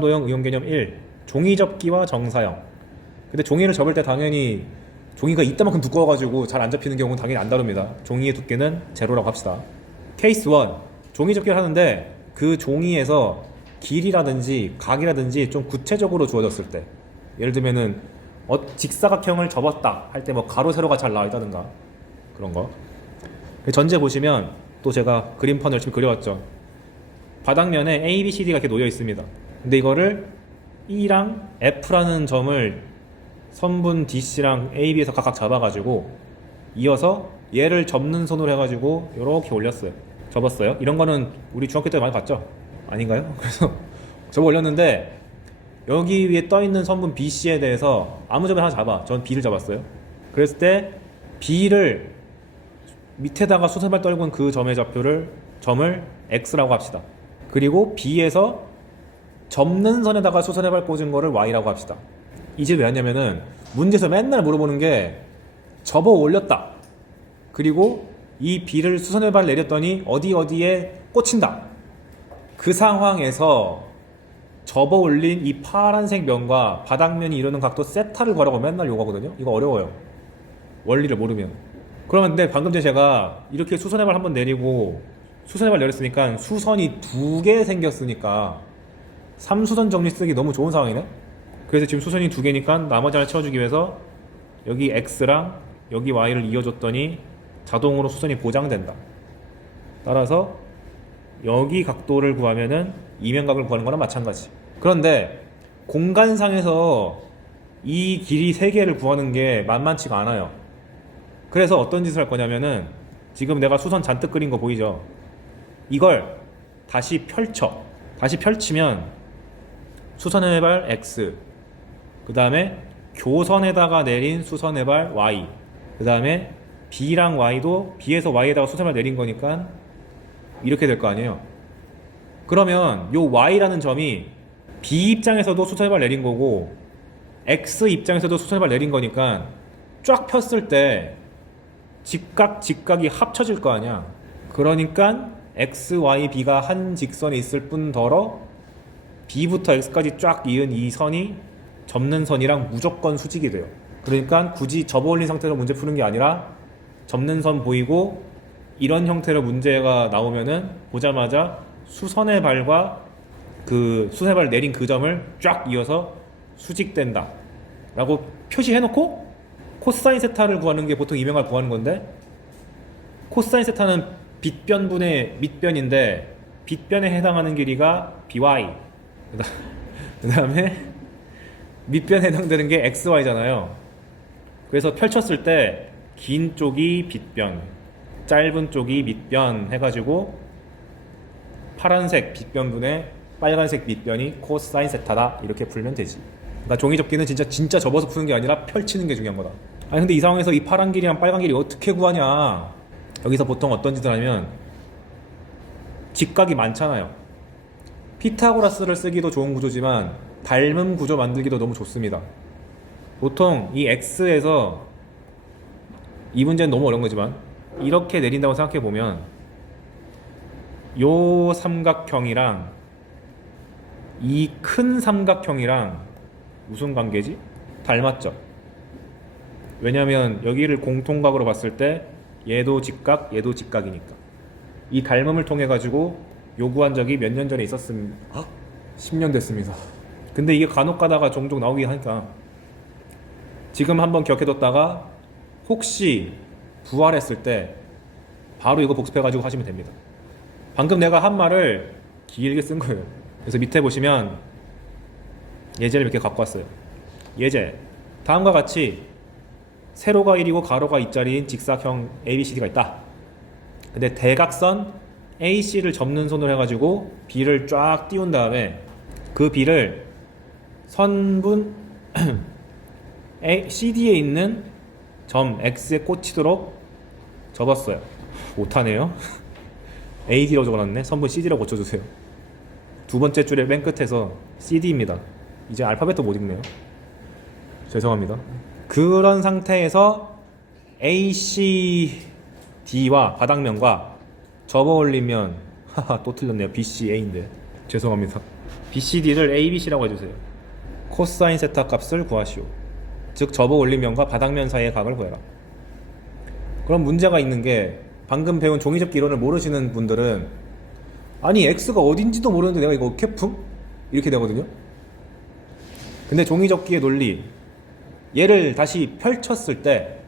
도형 이용 개념 1. 종이 접기와 정사형. 근데 종이를 접을 때 당연히 종이가 이따만큼 두꺼워가지고 잘 안 접히는 경우는 당연히 안 다룹니다. 종이의 두께는 제로라고 합시다. 케이스 1. 종이 접기를 하는데 그 종이에서 길이라든지 각이라든지 좀 구체적으로 주어졌을 때, 예를 들면은 직사각형을 접었다 할 때 뭐 가로 세로가 잘 나와 있다든가 그런 거. 전제 보시면 또 제가 그림판 열심히 그려왔죠. 바닥면에 A, B, C, D가 이렇게 놓여 있습니다. 근데 이거를 E랑 F라는 점을 선분 DC랑 AB에서 각각 잡아가지고 이어서 얘를 접는 손으로 해가지고 이렇게 올렸어요. 접었어요. 이런 거는 우리 중학교 때 많이 봤죠? 아닌가요? 그래서 접어 올렸는데 여기 위에 떠 있는 선분 BC에 대해서 아무 점을 하나 잡아. 전 B를 잡았어요. 그랬을 때 B를 밑에다가 수선발 떨군 그 점의 점을 X라고 합시다. 그리고 B에서 접는 선에다가 수선해발 꽂은 거를 Y라고 합시다. 이제 왜 하냐면은 문제에서 맨날 물어보는 게 접어 올렸다. 그리고 이 B를 수선해발 내렸더니 어디에 꽂힌다. 그 상황에서 접어 올린 이 파란색 면과 바닥면이 이루는 각도 세타를 구하라고 맨날 요구하거든요. 이거 어려워요. 원리를 모르면. 그런데 방금 전에 제가 이렇게 수선해발 한번 내리고 수선해발 내렸으니까 수선이 2개 생겼으니까 3수선 정리 쓰기 너무 좋은 상황이네. 그래서 지금 수선이 2개니까 나머지 하나 채워주기 위해서 여기 X랑 여기 Y를 이어줬더니 자동으로 수선이 보장된다. 따라서 여기 각도를 구하면은 이면각을 구하는 거랑 마찬가지. 그런데 공간상에서 이 길이 3개를 구하는 게 만만치가 않아요. 그래서 어떤 짓을 할 거냐면은 지금 내가 수선 잔뜩 그린 거 보이죠? 이걸 다시 펼쳐. 다시 펼치면 수선의 발 X, 그 다음에 교선에다가 내린 수선의 발 Y, 그 다음에 B랑 Y도 B에서 Y에다가 수선을 내린 거니까 이렇게 될 거 아니에요. 그러면 요 Y라는 점이 B 입장에서도 수선의 발 내린 거고 X 입장에서도 수선의 발 내린 거니까 쫙 폈을 때 직각이 합쳐질 거 아니야. 그러니까 X, Y, B가 한 직선에 있을 뿐더러 B부터 X까지 쫙 이은 이 선이 접는 선이랑 무조건 수직이 돼요. 그러니까 굳이 접어 올린 상태로 문제 푸는 게 아니라 접는 선 보이고 이런 형태로 문제가 나오면은 보자마자 수선의 발과 그 수선의 발 내린 그 점을 쫙 이어서 수직된다 라고 표시해놓고 코사인 세타를 구하는 게 보통 이면각을 구하는 건데, 코사인 세타는 빗변분의 밑변인데 빗변에 해당하는 길이가 BY, 그 다음에 밑변에 해당되는 게 XY잖아요. 그래서 펼쳤을 때 긴 쪽이 빗변, 짧은 쪽이 밑변 해가지고 파란색 빗변분의 빨간색 밑변이 코사인 세타다, 이렇게 풀면 되지. 그러니까 종이 접기는 진짜 접어서 푸는 게 아니라 펼치는 게 중요한 거다. 아니 근데 이 상황에서 이 파란 길이랑 빨간 길이 어떻게 구하냐. 여기서 보통 어떤 짓을 하면 직각이 많잖아요. 피타고라스를 쓰기도 좋은 구조지만 닮은 구조 만들기도 너무 좋습니다. 보통 이 X에서 이 문제는 너무 어려운 거지만 이렇게 내린다고 생각해 보면 요 삼각형이랑 이 큰 삼각형이랑 무슨 관계지? 닮았죠? 왜냐면 여기를 공통각으로 봤을 때 얘도 직각, 얘도 직각이니까. 이 닮음을 통해 가지고 요구한 적이 몇 년 전에 있었습니다. 10년 됐습니다. 근데 이게 간혹 가다가 종종 나오긴 하니까 지금 한번 기억해뒀다가 혹시 부활했을 때 바로 이거 복습해가지고 하시면 됩니다. 방금 내가 한 말을 길게 쓴 거예요. 그래서 밑에 보시면 예제를 이렇게 갖고 왔어요. 예제, 다음과 같이 세로가 1이고 가로가 2짜리인 직사각형 ABCD가 있다. 근데 대각선 AC를 접는 손으로 해가지고 B를 쫙 띄운 다음에 그 B를 선분 CD에 있는 점 X에 꽂히도록 접었어요. 못하네요. AD라고 적어놨네. 선분 CD라고 고쳐주세요. 두 번째 줄의 맨 끝에서 CD입니다. 이제 알파벳도 못 읽네요. 죄송합니다. 그런 상태에서 ACD와 바닥면과 접어 올리면 또 틀렸네요. BCA인데 죄송합니다. BCD를 ABC라고 해주세요. 코사인 세타 값을 구하시오. 즉 접어 올린 면과 바닥면 사이의 각을 구해라. 그럼 문제가 있는 게 방금 배운 종이접기 이론을 모르시는 분들은 아니 x가 어딘지도 모르는데 내가 이거 캐품? 이렇게 되거든요. 근데 종이접기의 논리, 얘를 다시 펼쳤을 때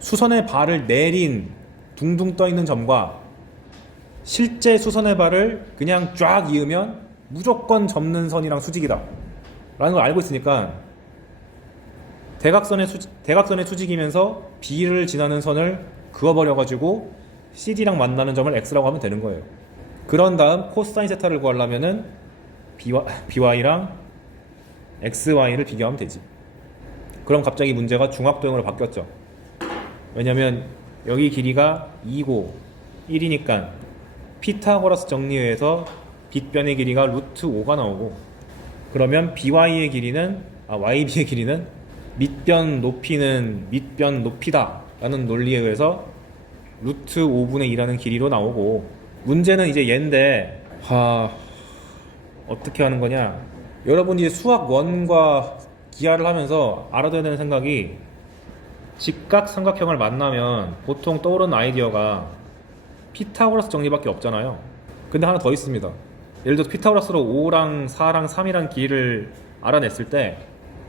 수선의 발을 내린 둥둥 떠 있는 점과 실제 수선의 발을 그냥 쫙 이으면 무조건 접는 선이랑 수직이다 라는 걸 알고 있으니까 대각선의 수직이면서 B를 지나는 선을 그어버려가지고 CD랑 만나는 점을 X라고 하면 되는 거예요. 그런 다음 코사인 세타를 구하려면은 BY랑 XY를 비교하면 되지. 그럼 갑자기 문제가 중학도형으로 바뀌었죠. 왜냐면 여기 길이가 2고 1이니까 피타고라스 정리에 의해서 빗변의 길이가 루트 5가 나오고, 그러면 BY의 길이는 YB의 길이는 밑변 높이는 밑변 높이다 라는 논리에 의해서 루트 5분의 2라는 길이로 나오고, 문제는 이제 얘인데 어떻게 하는 거냐. 여러분이 수학 1과 기하를 하면서 알아둬야 되는 생각이, 직각삼각형을 만나면 보통 떠오르는 아이디어가 피타고라스 정리밖에 없잖아요. 근데 하나 더 있습니다. 예를 들어서 피타고라스로 5랑 4랑 3이란 길이를 알아냈을 때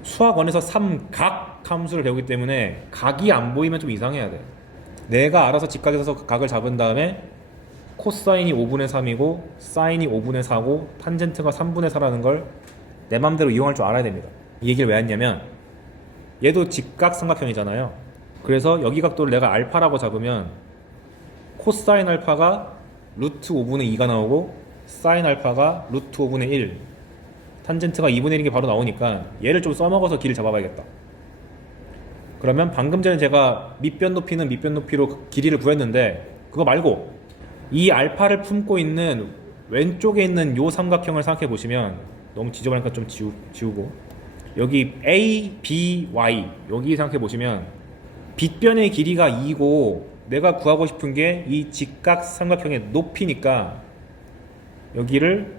수학 1에서 삼각 함수를 배우기 때문에 각이 안 보이면 좀 이상해야 돼. 내가 알아서 직각에서 각을 잡은 다음에 코사인이 5분의 3이고 사인이 5분의 4고 탄젠트가 3분의 4라는 걸 내 맘대로 이용할 줄 알아야 됩니다. 이 얘기를 왜 했냐면, 얘도 직각삼각형이잖아요. 그래서 여기 각도를 내가 알파라고 잡으면 코사인 알파가 루트 5분의 2가 나오고 사인 알파가 루트 5분의 1, 탄젠트가 2분의 1인 게 바로 나오니까 얘를 좀 써먹어서 길을 잡아봐야겠다. 그러면 방금 전에 제가 밑변 높이는 밑변 높이로 길이를 구했는데, 그거 말고 이 알파를 품고 있는 왼쪽에 있는 요 삼각형을 생각해 보시면, 너무 지저분하니까 좀 지우고 여기 A, B, Y 여기 생각해 보시면 빗변의 길이가 2고 내가 구하고 싶은 게 이 직각 삼각형의 높이니까 여기를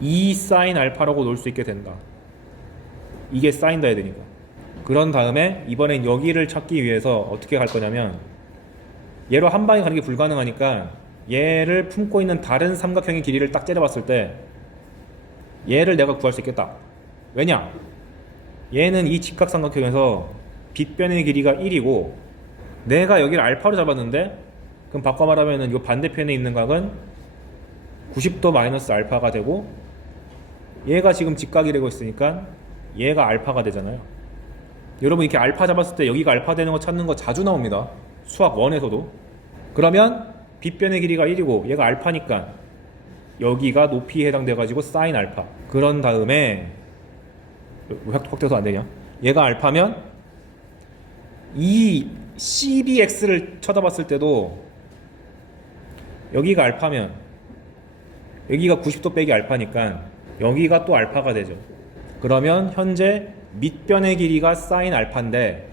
2 사인 알파라고 놓을 수 있게 된다. 이게 사인 둬야 되니까. 그런 다음에 이번엔 여기를 찾기 위해서 어떻게 갈 거냐면, 얘로 한 방에 가는 게 불가능하니까 얘를 품고 있는 다른 삼각형의 길이를 딱 째려봤을 때 얘를 내가 구할 수 있겠다. 왜냐? 얘는 이 직각삼각형에서 빗변의 길이가 1이고 내가 여기를 알파로 잡았는데, 그럼 바꿔 말하면 이 반대편에 있는 각은 90도 마이너스 알파가 되고, 얘가 지금 직각이 되고 있으니까 얘가 알파가 되잖아요. 여러분 이렇게 알파 잡았을 때 여기가 알파 되는 거 찾는 거 자주 나옵니다. 수학 1에서도. 그러면 빗변의 길이가 1이고 얘가 알파니까 여기가 높이에 해당돼가지고 사인 알파. 그런 다음에 확대해서 안 되냐? 얘가 알파면 이 CBX를 쳐다봤을 때도 여기가 알파면 여기가 90도 빼기 알파니까 여기가 또 알파가 되죠. 그러면 현재 밑변의 길이가 사인 알파인데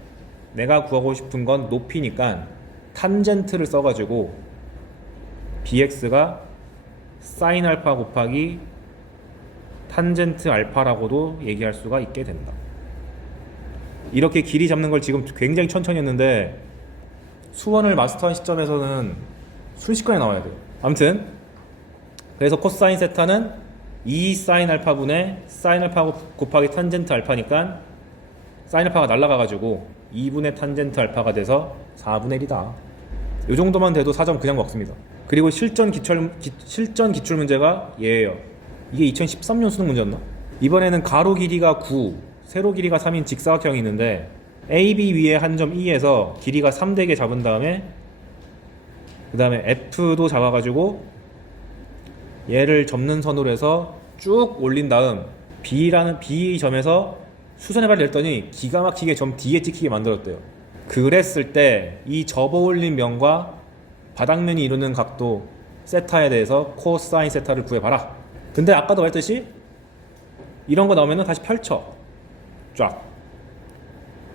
내가 구하고 싶은 건 높이니까 탄젠트를 써가지고 BX가 사인 알파 곱하기 탄젠트 알파라고도 얘기할 수가 있게 된다. 이렇게 길이 잡는 걸 지금 굉장히 천천히 했는데 수원을 마스터한 시점에서는 순식간에 나와야 돼요. 아무튼 그래서 코사인 세타는 2 사인 알파분의 사인 알파 곱하기 탄젠트 알파니까 사인 알파가 날라가가지고 2분의 탄젠트 알파가 돼서 4분의 1이다. 이 정도만 돼도 4점 그냥 먹습니다. 그리고 실전 기출 문제가 얘예요. 이게 2013년 수능 문제였나? 이번에는 가로 길이가 9, 세로 길이가 3인 직사각형이 있는데 AB 위에 한 점 E에서 길이가 3 되게 잡은 다음에 그 다음에 F도 잡아가지고 얘를 접는 선으로 해서 쭉 올린 다음 B라는 B 점에서 수선의 발을 냈더니 기가 막히게 점 D에 찍히게 만들었대요. 그랬을 때 이 접어 올린 면과 바닥면이 이루는 각도 세타에 대해서 코사인 세타를 구해봐라. 근데 아까도 말했듯이 이런 거 나오면 다시 펼쳐 쫙.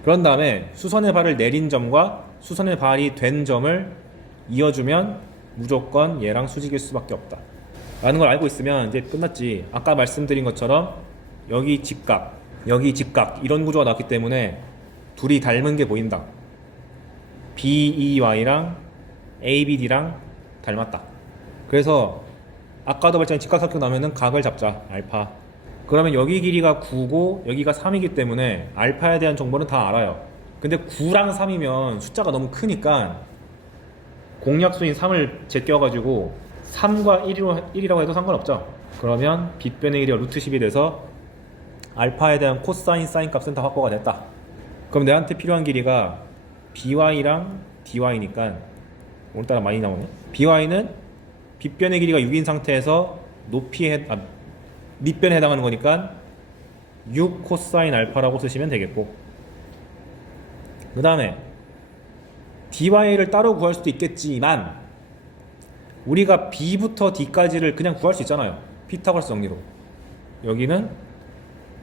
그런 다음에 수선의 발을 내린 점과 수선의 발이 된 점을 이어주면 무조건 얘랑 수직일 수밖에 없다 라는 걸 알고 있으면 이제 끝났지. 아까 말씀드린 것처럼 여기 직각, 여기 직각 이런 구조가 나왔기 때문에 둘이 닮은 게 보인다. BEY랑 ABD랑 닮았다. 그래서 아까도 말했지만 직각삼각 나오면은 각을 잡자. 알파. 그러면 여기 길이가 9고 여기가 3이기 때문에 알파에 대한 정보는 다 알아요. 근데 9랑 3이면 숫자가 너무 크니까 공약수인 3을 제껴가지고 3과 1이라고 해도 상관없죠. 그러면 빗변의 길이가 루트 10이 돼서 알파에 대한 코사인 사인 값은 다 확보가 됐다. 그럼 내한테 필요한 길이가 by랑 dy니까 오늘따라 많이 나오네. by는 빗변의 길이가 6인 상태에서 밑변에 해당하는 거니까 6 코사인 알파라고 쓰시면 되겠고, 그 다음에 dy를 따로 구할 수도 있겠지만 우리가 b부터 d까지를 그냥 구할 수 있잖아요. 피타고라스 정리로. 여기는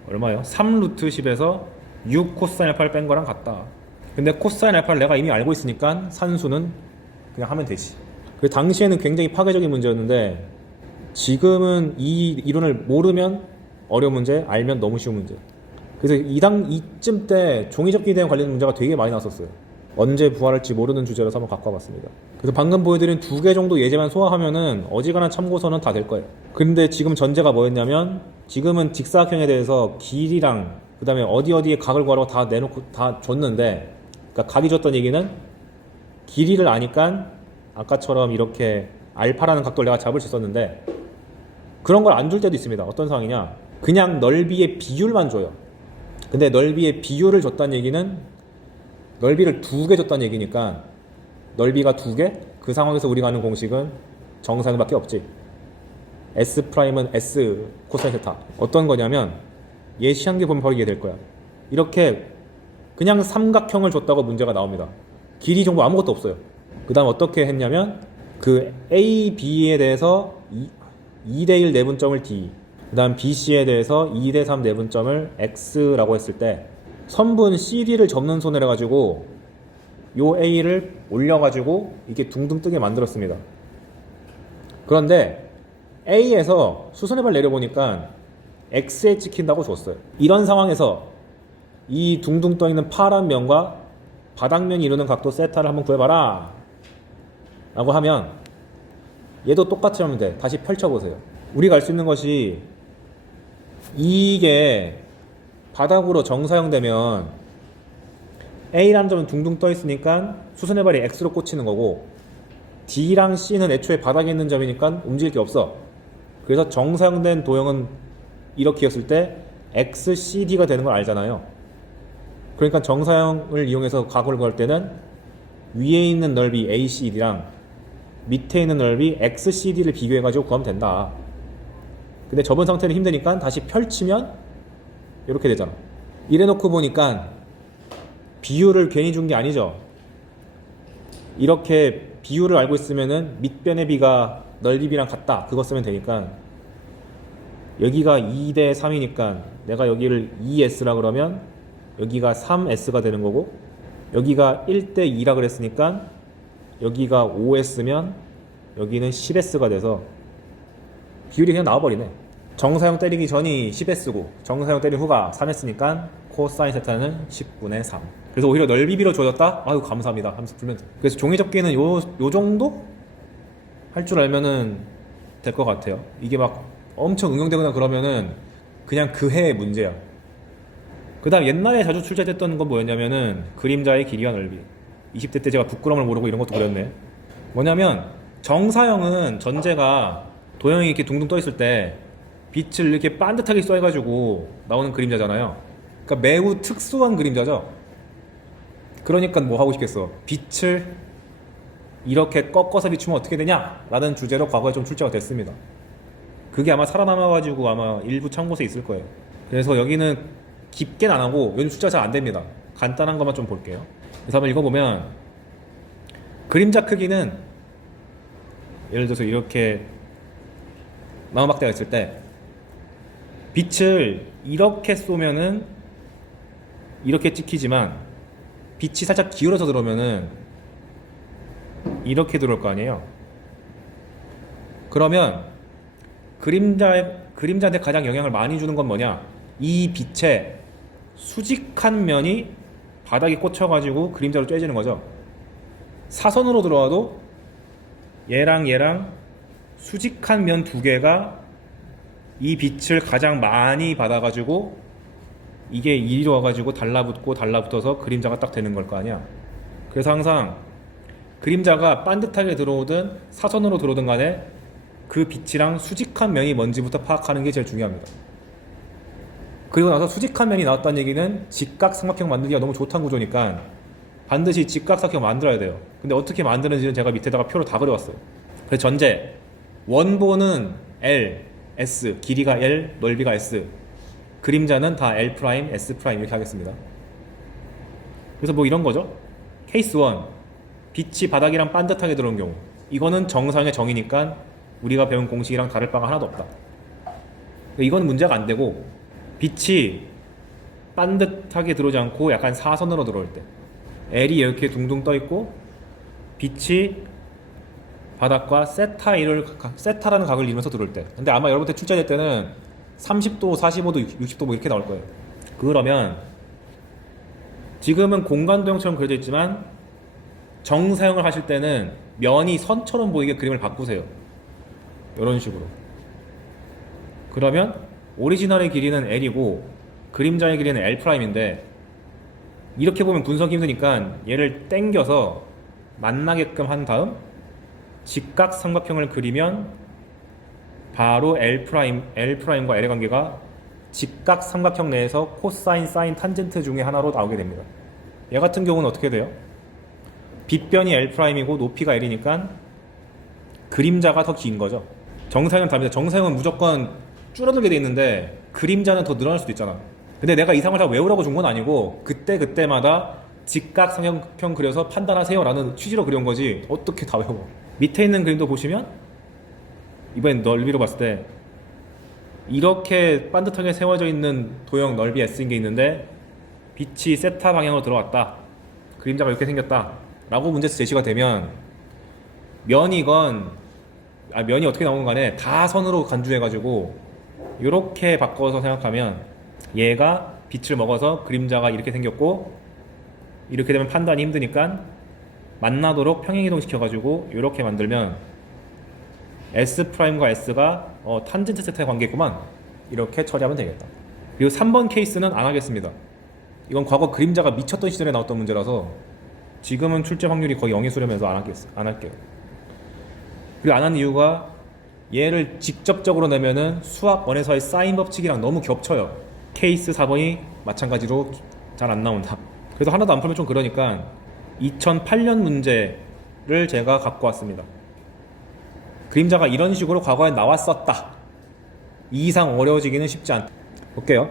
얼마예요? 3 루트 10에서 6 코사인 알파를 뺀 거랑 같다. 근데 코사인 알파를 내가 이미 알고 있으니까 산수는 그냥 하면 되지. 그 당시에는 굉장히 파괴적인 문제였는데 지금은 이 이론을 모르면 어려운 문제, 알면 너무 쉬운 문제. 그래서 이쯤 때 종이접기에 대한 관련 문제가 되게 많이 나왔었어요. 언제 부활할지 모르는 주제라서 한번 갖고 와봤습니다. 그래서 방금 보여드린 2개 정도 예제만 소화하면은 어지간한 참고서는 다 될 거예요. 근데 지금 전제가 뭐였냐면 지금은 직사각형에 대해서 길이랑 그 다음에 어디에 각을 구하라고 다 내놓고 다 줬는데, 그러니까 각이 줬던 얘기는 길이를 아니까 아까처럼 이렇게 알파라는 각도를 내가 잡을 수 있었는데 그런 걸 안 줄 때도 있습니다. 어떤 상황이냐, 그냥 넓이의 비율만 줘요. 근데 넓이의 비율을 줬다는 얘기는 넓이를 2개 줬다는 얘기니까 넓이가 2개? 그 상황에서 우리가 아는 공식은 정사형밖에 없지. S'은 S 코사인 세타. 어떤 거냐면 예시한 게 보면 바로 이해될 거야. 이렇게 그냥 삼각형을 줬다고 문제가 나옵니다. 길이 정보 아무것도 없어요. 그 다음 어떻게 했냐면 그 A, B에 대해서 2대1 내분점을 D, 그 다음 BC에 대해서 2대3 내분점을 X라고 했을 때 선분 CD를 접는 손을 해가지고 요 A를 올려가지고 이게 둥둥 뜨게 만들었습니다. 그런데 A에서 수선해발 내려보니까 X에 찍힌다고 줬어요. 이런 상황에서 이 둥둥 떠있는 파란 면과 바닥면이 이루는 각도 세타를 한번 구해봐라 라고 하면 얘도 똑같이 하면 돼. 다시 펼쳐보세요. 우리가 알 수 있는 것이 이게 바닥으로 정사형 되면 A라는 점은 둥둥 떠있으니까 수선해발이 X로 꽂히는 거고 D랑 C는 애초에 바닥에 있는 점이니까 움직일 게 없어. 그래서 정사형된 도형은 이렇게였을 때 XCD가 되는 걸 알잖아요. 그러니까 정사형을 이용해서 각을 구할 때는 위에 있는 넓이 ACD랑 밑에 있는 넓이 XCD를 비교해가지고 구하면 된다. 근데 접은 상태는 힘드니까 다시 펼치면 이렇게 되잖아. 이래놓고 보니까 비율을 괜히 준 게 아니죠. 이렇게 비율을 알고 있으면은 밑변의 비가 넓이 비랑 같다. 그거 쓰면 되니까 여기가 2대 3이니까 내가 여기를 2S라 그러면 여기가 3S가 되는 거고 여기가 1대 2라 그랬으니까 여기가 5S면 여기는 10S가 돼서 비율이 그냥 나와버리네. 정사형 때리기 전이 10S고 정사형 때린 후가 3S니까 코사인 세타는 10분의 3. 그래서 오히려 넓이비로 줘졌다? 아유 감사합니다 하면서 풀면 돼. 그래서 종이접기는 요 정도? 할 줄 알면은 될 것 같아요. 이게 막 엄청 응용되거나 그러면은 그냥 그 해의 문제야. 그 다음 옛날에 자주 출제됐던 건 뭐였냐면은 그림자의 길이와 넓이. 20대 때 제가 부끄러움을 모르고 이런 것도 그렸네. 뭐냐면 정사형은 전제가 도형이 이렇게 둥둥 떠있을 때 빛을 이렇게 반듯하게 쏘해가지고 나오는 그림자잖아요. 그러니까 매우 특수한 그림자죠. 그러니까 뭐 하고 싶겠어. 빛을 이렇게 꺾어서 비추면 어떻게 되냐? 라는 주제로 과거에 좀 출제가 됐습니다. 그게 아마 살아남아가지고 아마 일부 참고서에 있을 거예요. 그래서 여기는 깊게는 안 하고 요즘 출제가 잘 안 됩니다. 간단한 것만 좀 볼게요. 그래서 한번 읽어보면 그림자 크기는 예를 들어서 이렇게 나무막대가 있을 때 빛을 이렇게 쏘면은 이렇게 찍히지만 빛이 살짝 기울어서 들어오면은 이렇게 들어올 거 아니에요. 그러면 그림자한테 가장 영향을 많이 주는 건 뭐냐? 이 빛의 수직한 면이 바닥에 꽂혀가지고 그림자로 쬐지는 거죠. 사선으로 들어와도 얘랑 수직한 면 두 개가 이 빛을 가장 많이 받아가지고 이게 이리로 와가지고 달라붙어서 그림자가 딱 되는 걸 거 아니야. 그래서 항상 그림자가 반듯하게 들어오든 사선으로 들어오든 간에 그 빛이랑 수직한 면이 뭔지부터 파악하는 게 제일 중요합니다. 그리고 나서 수직한 면이 나왔다는 얘기는 직각삼각형 만들기가 너무 좋다는 구조니까 반드시 직각삼각형 만들어야 돼요. 근데 어떻게 만드는지는 제가 밑에다가 표로 다 그려왔어요. 그래서 전제 원본은 L, S, 길이가 L, 넓이가 S, 그림자는 다 L', S' 이렇게 하겠습니다. 그래서 뭐 이런 거죠. 케이스 1, 빛이 바닥이랑 반듯하게 들어온 경우, 이거는 정상의 정이니까 우리가 배운 공식이랑 다를 바가 하나도 없다. 이건 문제가 안 되고, 빛이 반듯하게 들어오지 않고 약간 사선으로 들어올 때, L이 이렇게 둥둥 떠 있고 빛이 바닥과 세타라는 각을 이루면서 들어올 때, 근데 아마 여러분들 출제될 때는 30도, 45도, 60도 뭐 이렇게 나올 거예요. 그러면 지금은 공간도형처럼 그려져 있지만 정사형을 하실 때는 면이 선처럼 보이게 그림을 바꾸세요. 이런 식으로. 그러면 오리지널의 길이는 L이고 그림자의 길이는 L'인데, 이렇게 보면 분석이 힘드니까 얘를 땡겨서 만나게끔 한 다음 직각삼각형을 그리면 바로 L'과 L의 관계가 직각삼각형 내에서 코사인, 사인, 탄젠트 중에 하나로 나오게 됩니다. 얘 같은 경우는 어떻게 돼요? 빗변이 L'이고 높이가 L이니까 그림자가 더 긴 거죠. 정사형은 다릅니다. 정사형은 무조건 줄어들게 돼 있는데 그림자는 더 늘어날 수도 있잖아. 근데 내가 이상을 다 외우라고 준 건 아니고 그때마다 직각삼각형 그려서 판단하세요 라는 취지로 그려온 거지 어떻게 다 외워. 밑에 있는 그림도 보시면 이번엔 넓이로 봤을 때 이렇게 반듯하게 세워져 있는 도형 넓이 S인 게 있는데 빛이 세타 방향으로 들어왔다, 그림자가 이렇게 생겼다 라고 문제에서 제시가 되면 면이 어떻게 나오는 간에 다 선으로 간주해가지고 이렇게 바꿔서 생각하면 얘가 빛을 먹어서 그림자가 이렇게 생겼고, 이렇게 되면 판단이 힘드니까 만나도록 평행이동 시켜가지고 이렇게 만들면 S'과 S가 탄젠트 세타의 관계구만, 이렇게 처리하면 되겠다. 그리고 3번 케이스는 안 하겠습니다. 이건 과거 그림자가 미쳤던 시절에 나왔던 문제라서 지금은 출제 확률이 거의 0에 수렴해서 안 할게요. 그리고 안 하는 이유가 얘를 직접적으로 내면은 수학 원에서의 사인 법칙이랑 너무 겹쳐요. 케이스 4번이 마찬가지로 잘 안 나온다. 그래서 하나도 안 풀면 좀 그러니까 2008년 문제를 제가 갖고 왔습니다. 그림자가 이런 식으로 과거에 나왔었다. 이 이상 어려워지기는 쉽지 않다. 볼게요.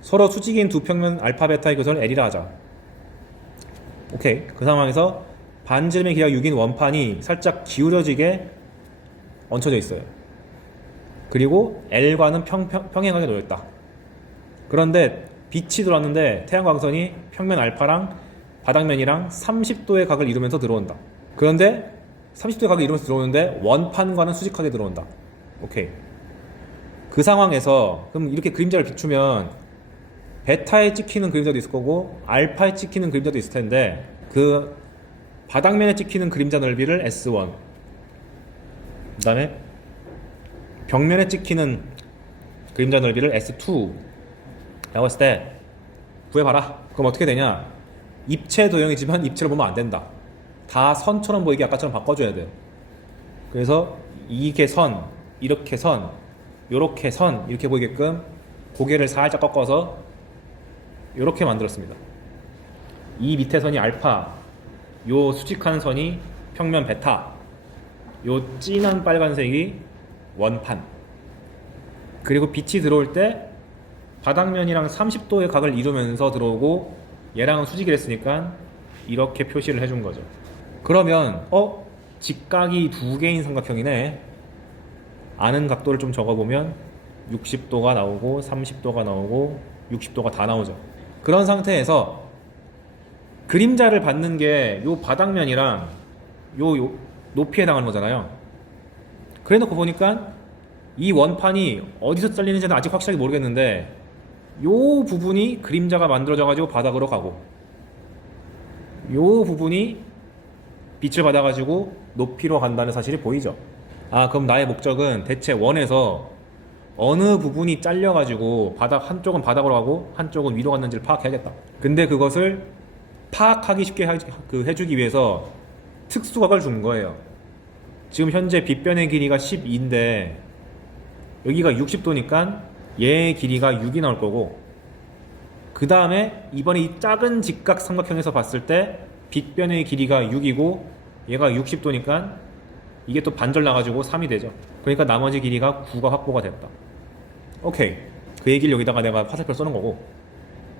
서로 수직인 두 평면 알파 베타의 교선을 L이라 하자. 오케이. 그 상황에서 반지름의 길이가 6인 원판이 살짝 기울어지게 얹혀져 있어요. 그리고 L과는 평행하게 놓였다. 그런데 빛이 들어왔는데 태양광선이 평면 알파랑 바닥면이랑 30도의 각을 이루면서 들어온다. 그런데 30도의 각을 이루면서 들어오는데 원판과는 수직하게 들어온다. 오케이. 그 상황에서 그럼 이렇게 그림자를 비추면 베타에 찍히는 그림자도 있을 거고 알파에 찍히는 그림자도 있을 텐데, 그 바닥면에 찍히는 그림자 넓이를 S1, 그 다음에 벽면에 찍히는 그림자 넓이를 S2 라고 했을 때 구해봐라. 그럼 어떻게 되냐, 입체 도형이지만 입체를 보면 안 된다. 다 선처럼 보이게 아까처럼 바꿔줘야 돼. 그래서 이게 선, 이렇게 선, 요렇게 선, 이렇게 보이게끔 고개를 살짝 꺾어서 요렇게 만들었습니다. 이 밑에 선이 알파, 요 수직한 선이 평면 베타, 요 진한 빨간색이 원판. 그리고 빛이 들어올 때 바닥면이랑 30도의 각을 이루면서 들어오고 얘랑은 수직이 됐으니까 이렇게 표시를 해준 거죠. 그러면 직각이 두 개인 삼각형이네. 아는 각도를 좀 적어보면 60도가 나오고 30도가 나오고 60도가 다 나오죠. 그런 상태에서 그림자를 받는 게 요 바닥면이랑 요 높이에 해당하는 거잖아요. 그래 놓고 보니까 이 원판이 어디서 잘리는지는 아직 확실하게 모르겠는데 요 부분이 그림자가 만들어져 가지고 바닥으로 가고 요 부분이 빛을 받아 가지고 높이로 간다는 사실이 보이죠. 아, 그럼 나의 목적은 대체 원에서 어느 부분이 잘려 가지고 바닥 한쪽은 바닥으로 가고 한쪽은 위로 갔는지를 파악해야겠다. 근데 그것을 파악하기 쉽게 해주기 위해서 특수각을 주는 거예요. 지금 현재 빗변의 길이가 12인데 여기가 60도니까 얘의 길이가 6이 나올 거고, 그 다음에 이번에 이 작은 직각 삼각형에서 봤을 때 빗변의 길이가 6이고 얘가 60도니까 이게 또 반절 나가지고 3이 되죠. 그러니까 나머지 길이가 9가 확보가 됐다. 오케이, 그 얘기를 여기다가 내가 화살표 써놓은 거고,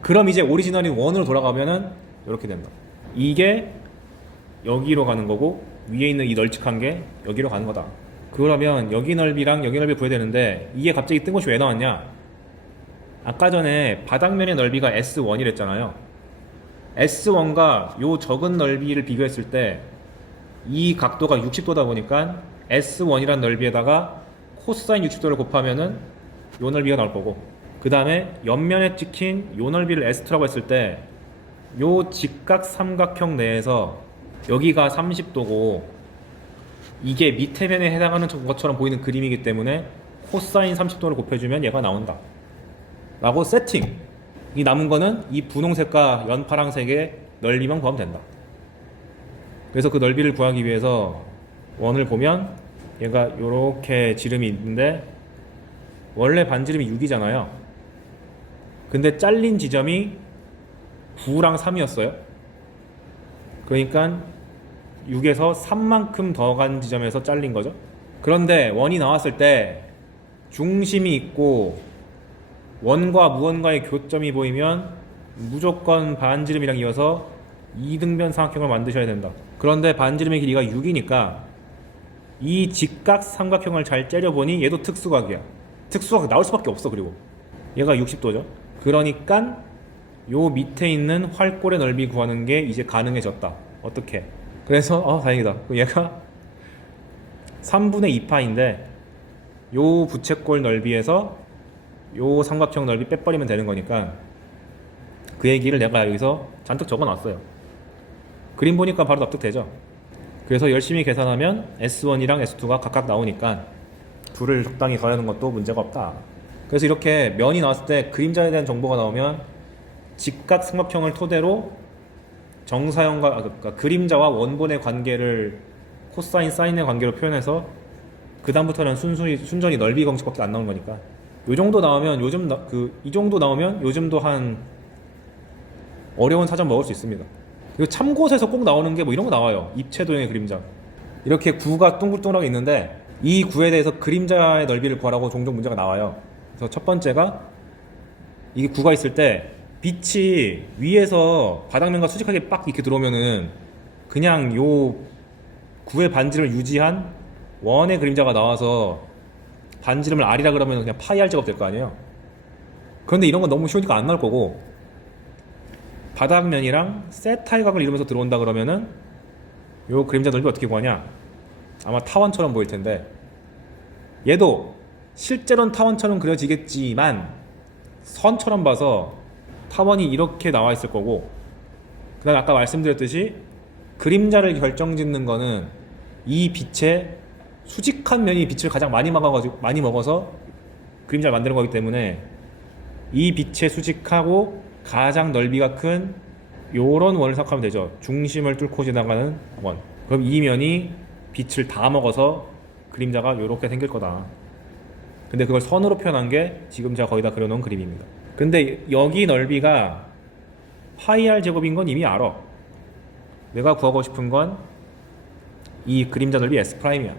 그럼 이제 오리지널인 원으로 돌아가면은 이렇게 된다. 이게 여기로 가는 거고 위에 있는 이 널찍한 게 여기로 가는 거다. 그러면 여기 넓이랑 여기 넓이 구해야 되는데 이게 갑자기 뜬 것이 왜 나왔냐? 아까 전에 바닥면의 넓이가 S1이랬잖아요. S1과 요 적은 넓이를 비교했을 때 이 각도가 60도다 보니까 S1이란 넓이에다가 코사인 60도를 곱하면은 요 넓이가 나올 거고, 그 다음에 옆면에 찍힌 요 넓이를 S2라고 했을 때 요 직각 삼각형 내에서 여기가 30도고 이게 밑에 면에 해당하는 것처럼 보이는 그림이기 때문에 코사인 30도를 곱해주면 얘가 나온다 라고 세팅. 이 남은 거는 이 분홍색과 연파랑색의 넓이만 구하면 된다. 그래서 그 넓이를 구하기 위해서 원을 보면 얘가 요렇게 지름이 있는데 원래 반지름이 6이잖아요. 근데 잘린 지점이 9랑 3이었어요. 그러니까 6에서 3만큼 더 간 지점에서 잘린 거죠. 그런데 원이 나왔을 때 중심이 있고 원과 무원과의 교점이 보이면 무조건 반지름이랑 이어서 이등변 삼각형을 만드셔야 된다. 그런데 반지름의 길이가 6이니까 이 직각 삼각형을 잘 째려보니 얘도 특수각이야. 특수각 나올 수밖에 없어. 그리고 얘가 60도죠. 그러니까 요 밑에 있는 활골의 넓이 구하는 게 이제 가능해졌다. 어떻게? 그래서 다행이다. 얘가 3분의 2파인데 요 부채꼴 넓이에서 요 삼각형 넓이 빼버리면 되는 거니까 그 얘기를 내가 여기서 잔뜩 적어놨어요. 그림 보니까 바로 납득되죠. 그래서 열심히 계산하면 S1이랑 S2가 각각 나오니까 둘을 적당히 더하는 것도 문제가 없다. 그래서 이렇게 면이 나왔을 때 그림자에 대한 정보가 나오면 직각 삼각형을 토대로 정사형과 그러니까 그림자와 원본의 관계를 코사인 사인의 관계로 표현해서 그 다음부터는 순전히 넓이 공식밖에 안 나오는 거니까 요 정도 나오면 이 정도 나오면 요즘도 한 어려운 사전 먹을 수 있습니다. 그리고 참고서에서 꼭 나오는 게 뭐 이런 거 나와요. 입체도형의 그림자. 이렇게 구가 둥글둥글하게 있는데 이 구에 대해서 그림자의 넓이를 구하라고 종종 문제가 나와요. 그래서 첫 번째가 이게 구가 있을 때 빛이 위에서 바닥면과 수직하게 빡 이렇게 들어오면은 그냥 요 구의 반지름을 유지한 원의 그림자가 나와서 반지름을 R이라 그러면 그냥 파이 R 제곱 될 거 아니에요. 그런데 이런 건 너무 쉬우니까 안 나올 거고, 바닥면이랑 세타의 각을 이루면서 들어온다 그러면은 요 그림자 넓이 어떻게 구하냐? 아마 타원처럼 보일 텐데 얘도 실제로는 타원처럼 그려지겠지만 선처럼 봐서 타원이 이렇게 나와 있을 거고, 그 다음에 아까 말씀드렸듯이 그림자를 결정짓는 거는 이 빛의 수직한 면이 빛을 가장 많이 먹어서 그림자를 만드는 거기 때문에 이 빛의 수직하고 가장 넓이가 큰 요런 원을 생각하면 되죠. 중심을 뚫고 지나가는 원. 그럼 이 면이 빛을 다 먹어서 그림자가 요렇게 생길 거다. 근데 그걸 선으로 표현한 게 지금 제가 거의 다 그려놓은 그림입니다. 근데 여기 넓이가 파이 R 제곱인 건 이미 알아. 내가 구하고 싶은 건 이 그림자 넓이 S 프라임이야.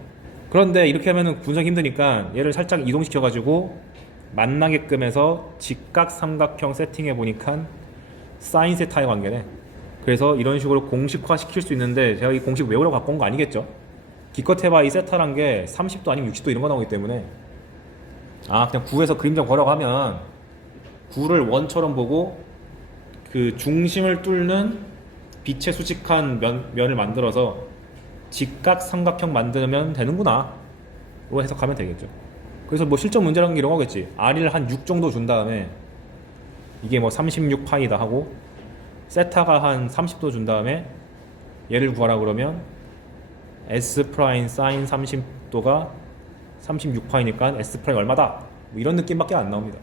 그런데 이렇게 하면은 분석이 힘드니까 얘를 살짝 이동시켜 가지고 만나게끔 해서 직각 삼각형 세팅해 보니까 사인 세타의 관계네. 그래서 이런 식으로 공식화 시킬 수 있는데 제가 이 공식 외우려고 갖고 온 거 아니겠죠? 기껏 해봐 이 세타란 게 30도 아니면 60도 이런 거 나오기 때문에 그냥 구에서 그림자 걸어고 하면 구를 원처럼 보고 그 중심을 뚫는 빛의 수직한 면을 만들어서 직각 삼각형 만들면 되는구나 해석하면 되겠죠. 그래서 뭐 실전 문제라는 게 이런 거겠지. R을 한 6 정도 준 다음에 이게 뭐 36파이다 하고 세타가 한 30도 준 다음에 얘를 구하라 그러면 S 프라임 사인 30도가 36파이니까 S 프라임 얼마다? 뭐 이런 느낌밖에 안 나옵니다.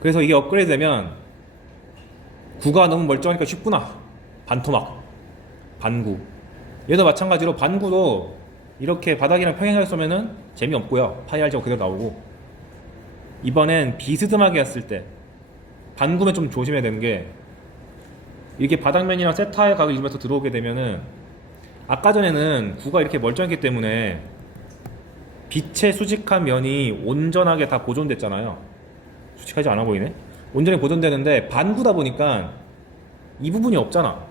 그래서 이게 업그레이드 되면 구가 너무 멀쩡하니까 쉽구나. 반토막, 반구. 얘도 마찬가지로 반구도 이렇게 바닥이랑 평행하게 쏘면은 재미없고요. 파이 알제가 그대로 나오고. 이번엔 비스듬하게 했을 때 반구면 좀 조심해야 되는 게 이게 바닥면이랑 세타의 각을 이루면서 들어오게 되면은 아까 전에는 구가 이렇게 멀쩡했기 때문에 빛의 수직한 면이 온전하게 다 보존됐잖아요. 수직하지 않아 보이네? 온전히 보존되는데 반구다 보니까 이 부분이 없잖아.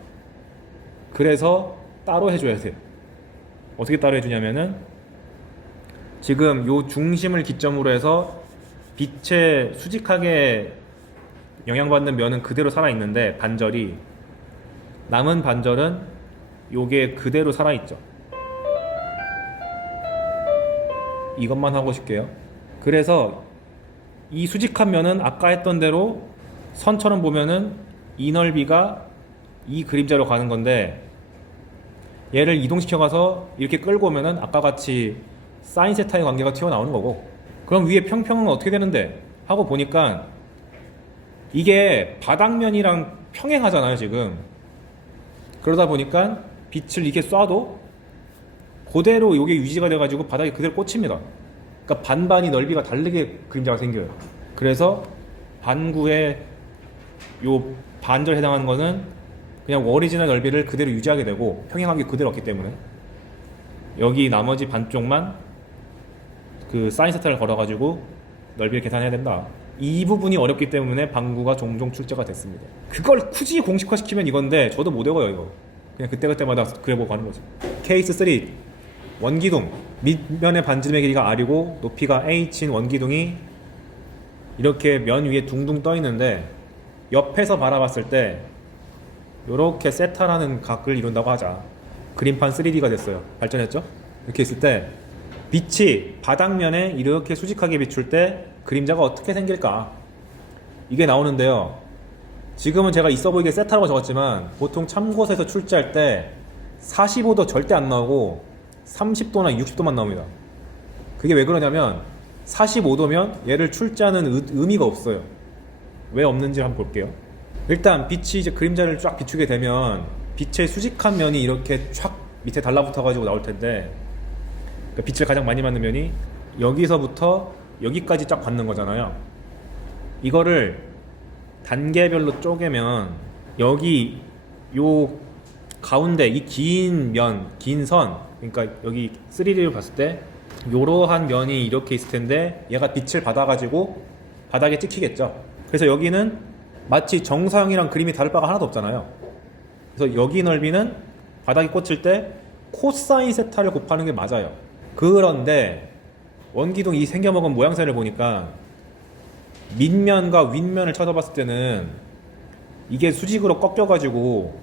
그래서 따로 해줘야 돼. 어떻게 따로 해주냐면은 지금 요 중심을 기점으로 해서 빛에 수직하게 영향받는 면은 그대로 살아있는데 반절이 남은 반절은 요게 그대로 살아있죠. 이것만 하고 싶게요. 그래서 이 수직한 면은 아까 했던 대로 선처럼 보면은 이 넓이가 이 그림자로 가는 건데 얘를 이동시켜가서 이렇게 끌고 오면은 아까 같이 사인 세타의 관계가 튀어나오는 거고 그럼 위에 평평은 어떻게 되는데 하고 보니까 이게 바닥면이랑 평행하잖아요 지금. 그러다 보니까 빛을 이렇게 쏴도 그대로 이게 유지가 돼가지고 바닥에 그대로 꽂힙니다. 그러니까 반반이 넓이가 다르게 그림자가 생겨요. 그래서 반구의 요 반절 해당하는 거는 그냥 오리지널 넓이를 그대로 유지하게 되고 평행하게 그대로 없기 때문에 여기 나머지 반쪽만 그 사인 세타를 걸어가지고 넓이를 계산해야 된다. 이 부분이 어렵기 때문에 반구가 종종 출제가 됐습니다. 그걸 굳이 공식화시키면 이건데 저도 못 외워요 이거. 그냥 그때그때마다 그려보고 하는 거지. 케이스 3 원기둥 밑면의 반지름의 길이가 R이고 높이가 H인 원기둥이 이렇게 면 위에 둥둥 떠 있는데 옆에서 바라봤을 때 이렇게 세타라는 각을 이룬다고 하자. 그림판 3D가 됐어요. 발전했죠? 이렇게 있을 때 빛이 바닥면에 이렇게 수직하게 비출 때 그림자가 어떻게 생길까? 이게 나오는데요. 지금은 제가 있어 보이게 세타라고 적었지만 보통 참고서에서 출제할 때 45도 절대 안 나오고 30도나 60도만 나옵니다. 그게 왜 그러냐면 45도면 얘를 출제하는 의미가 없어요. 왜 없는지 한번 볼게요. 일단 빛이 이제 그림자를 쫙 비추게 되면 빛의 수직한 면이 이렇게 촥 밑에 달라붙어 가지고 나올 텐데 그러니까 빛을 가장 많이 받는 면이 여기서부터 여기까지 쫙 받는 거잖아요. 이거를 단계별로 쪼개면 여기 요 가운데 이 긴 면, 긴 선, 그러니까 여기 3D를 봤을 때 요러한 면이 이렇게 있을 텐데 얘가 빛을 받아가지고 바닥에 찍히겠죠. 그래서 여기는 마치 정사형이랑 그림이 다를 바가 하나도 없잖아요. 그래서 여기 넓이는 바닥에 꽂힐 때 코사인 세타를 곱하는 게 맞아요. 그런데 원기둥 이 생겨먹은 모양새를 보니까 밑면과 윗면을 쳐다봤을 때는 이게 수직으로 꺾여가지고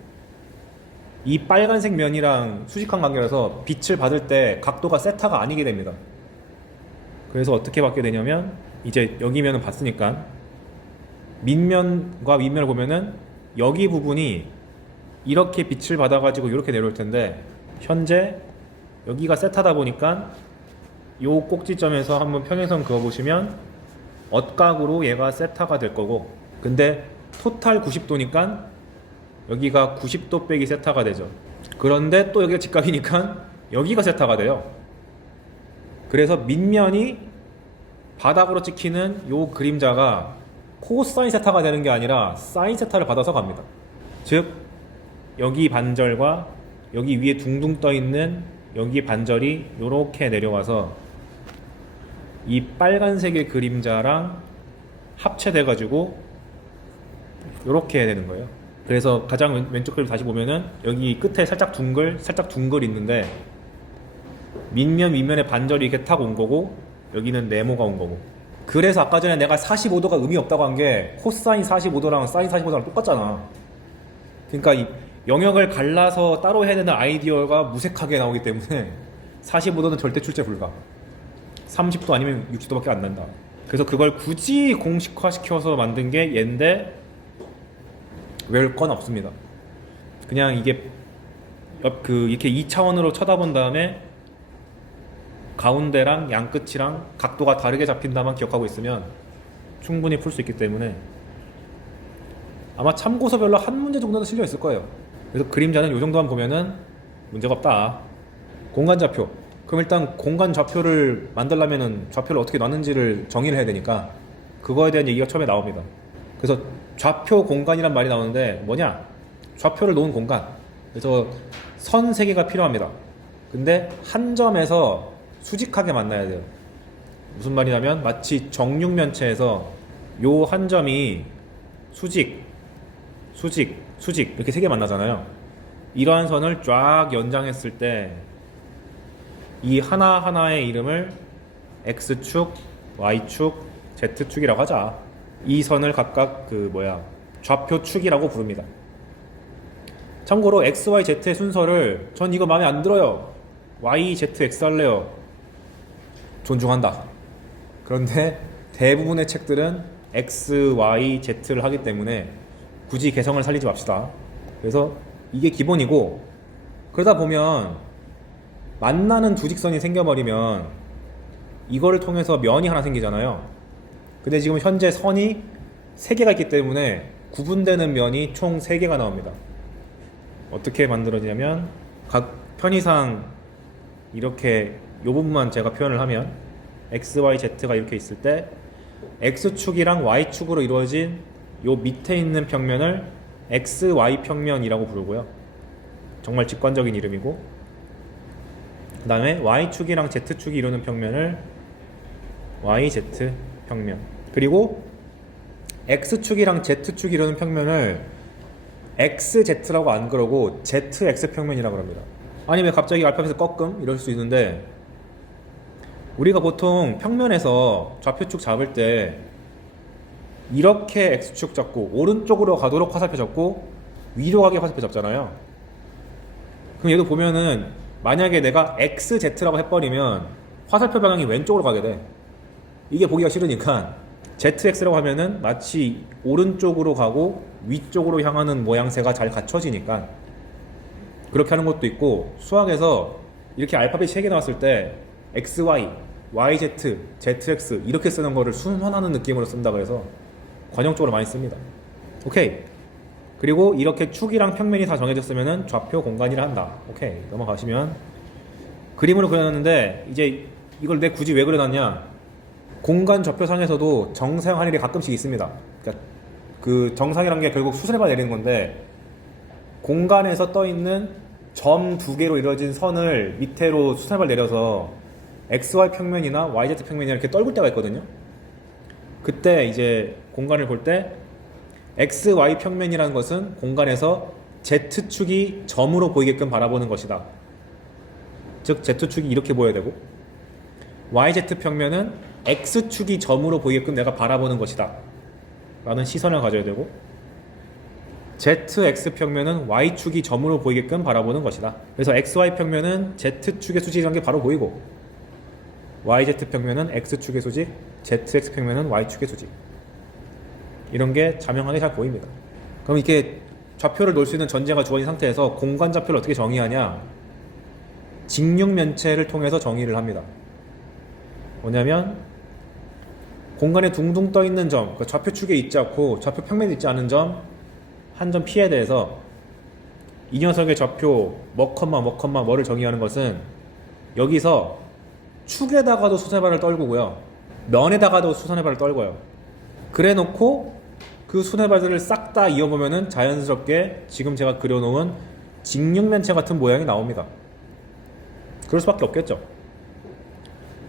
이 빨간색 면이랑 수직한 관계라서 빛을 받을 때 각도가 세타가 아니게 됩니다. 그래서 어떻게 받게 되냐면 이제 여기 면은 봤으니까 밑면과 윗면을 보면은 여기 부분이 이렇게 빛을 받아가지고 이렇게 내려올 텐데 현재 여기가 세타다 보니까 요 꼭지점에서 한번 평행선 그어보시면 엇각으로 얘가 세타가 될 거고 근데 토탈 90도니까 여기가 90도 빼기 세타가 되죠. 그런데 또 여기가 직각이니까 여기가 세타가 돼요. 그래서 밑면이 바닥으로 찍히는 요 그림자가 코사인 세타가 되는 게 아니라 사인 세타를 받아서 갑니다. 즉 여기 반절과 여기 위에 둥둥 떠 있는 여기 반절이 요렇게 내려와서 이 빨간색의 그림자랑 합체돼 가지고 요렇게 되는 거예요. 그래서 가장 왼쪽 그림 다시 보면은 여기 끝에 살짝 둥글 있는데 밑면 윗면의 반절이 이렇게 탁 온 거고 여기는 네모가 온 거고. 그래서 아까 전에 내가 45도가 의미 없다고 한 게 코사인 45도랑 사인 45도랑 똑같잖아. 그러니까 이 영역을 갈라서 따로 해야 되는 아이디어가 무색하게 나오기 때문에 45도는 절대 출제 불가. 30도 아니면 60도밖에 안 난다. 그래서 그걸 굳이 공식화시켜서 만든 게 얘인데 외울 건 없습니다. 그냥 이게 이렇게 2차원으로 쳐다본 다음에 가운데랑 양끝이랑 각도가 다르게 잡힌다만 기억하고 있으면 충분히 풀 수 있기 때문에 아마 참고서별로 한 문제 정도는 실려 있을 거예요. 그래서 그림자는 이 정도만 보면은 문제가 없다. 공간 좌표. 그럼 일단 공간 좌표를 만들려면은 좌표를 어떻게 놨는지를 정의를 해야 되니까 그거에 대한 얘기가 처음에 나옵니다. 그래서 좌표 공간이란 말이 나오는데 뭐냐? 좌표를 놓은 공간. 그래서 선 3개가 필요합니다. 근데 한 점에서 수직하게 만나야 돼요. 무슨 말이냐면 마치 정육면체에서 요 한 점이 수직, 수직, 수직 이렇게 3개 만나잖아요. 이러한 선을 쫙 연장했을 때 이 하나하나의 이름을 X축, Y축, Z축이라고 하자. 이 선을 각각 좌표축이라고 부릅니다. 참고로 X, Y, Z의 순서를 전 이거 마음에 안 들어요. Y, Z, X 할래요. 존중한다. 그런데 대부분의 책들은 X, Y, Z를 하기 때문에 굳이 개성을 살리지 맙시다. 그래서 이게 기본이고 그러다 보면 만나는 두 직선이 생겨버리면 이거를 통해서 면이 하나 생기잖아요. 근데 지금 현재 선이 3개가 있기 때문에 구분되는 면이 총 3개가 나옵니다. 어떻게 만들어지냐면 각 편의상 이렇게 이 부분만 제가 표현을 하면 X, Y, Z가 이렇게 있을 때 X축이랑 Y축으로 이루어진 요 밑에 있는 평면을 X, Y 평면이라고 부르고요. 정말 직관적인 이름이고 그 다음에 Y축이랑 Z축이 이루는 평면을 YZ 평면, 그리고 X축이랑 Z축이 이루는 평면을 XZ라고 안 그러고 ZX 평면이라고 합니다. 아니 왜 갑자기 알파벳을 꺾음? 이럴 수 있는데 우리가 보통 평면에서 좌표축 잡을 때 이렇게 X축 잡고 오른쪽으로 가도록 화살표 잡고 위로 가게 화살표 잡잖아요. 그럼 얘도 보면은 만약에 내가 XZ라고 해버리면 화살표 방향이 왼쪽으로 가게 돼. 이게 보기가 싫으니까 ZX라고 하면은 마치 오른쪽으로 가고 위쪽으로 향하는 모양새가 잘 갖춰지니까 그렇게 하는 것도 있고, 수학에서 이렇게 알파벳이 3개 나왔을 때 XY, YZ, ZX 이렇게 쓰는 거를 순환하는 느낌으로 쓴다 그래서 관용적으로 많이 씁니다. 오케이. 그리고 이렇게 축이랑 평면이 다 정해졌으면 좌표 공간이라 한다. 오케이. 넘어가시면 그림으로 그려놨는데 이제 이걸 내 굳이 왜 그려놨냐? 공간 좌표상에서도 정사형 할 일이 가끔씩 있습니다. 그러니까 그 정상이란 게 결국 수선해봐 내리는 건데 공간에서 떠있는 점 2개로 이루어진 선을 밑으로 수선해봐 내려서 XY 평면이나 YZ 평면이나 이렇게 떨굴 때가 있거든요. 그때 이제 공간을 볼 때 XY 평면이라는 것은 공간에서 Z축이 점으로 보이게끔 바라보는 것이다. 즉 Z축이 이렇게 보여야 되고 YZ 평면은 X축이 점으로 보이게끔 내가 바라보는 것이다 라는 시선을 가져야 되고, ZX 평면은 Y축이 점으로 보이게끔 바라보는 것이다. 그래서 XY 평면은 Z축의 수직이라는 게 바로 보이고 YZ 평면은 X축의 수직, ZX 평면은 Y축의 수직, 이런 게 자명하게 잘 보입니다. 그럼 이렇게 좌표를 놓을 수 있는 전제가 주어진 상태에서 공간 좌표를 어떻게 정의하냐? 직육면체를 통해서 정의를 합니다. 뭐냐면 공간에 둥둥 떠 있는 점, 그러니까 좌표축에 있지 않고 좌표 평면에 있지 않은 점, 한 점 P에 대해서 이 녀석의 좌표 뭐를 정의하는 것은 여기서 축에다가도 수선해발을 떨구고요, 면에다가도 수선해발을 떨궈요. 그래 놓고 그 수선해발들을 싹 다 이어보면은 자연스럽게 지금 제가 그려놓은 직육면체 같은 모양이 나옵니다. 그럴 수밖에 없겠죠.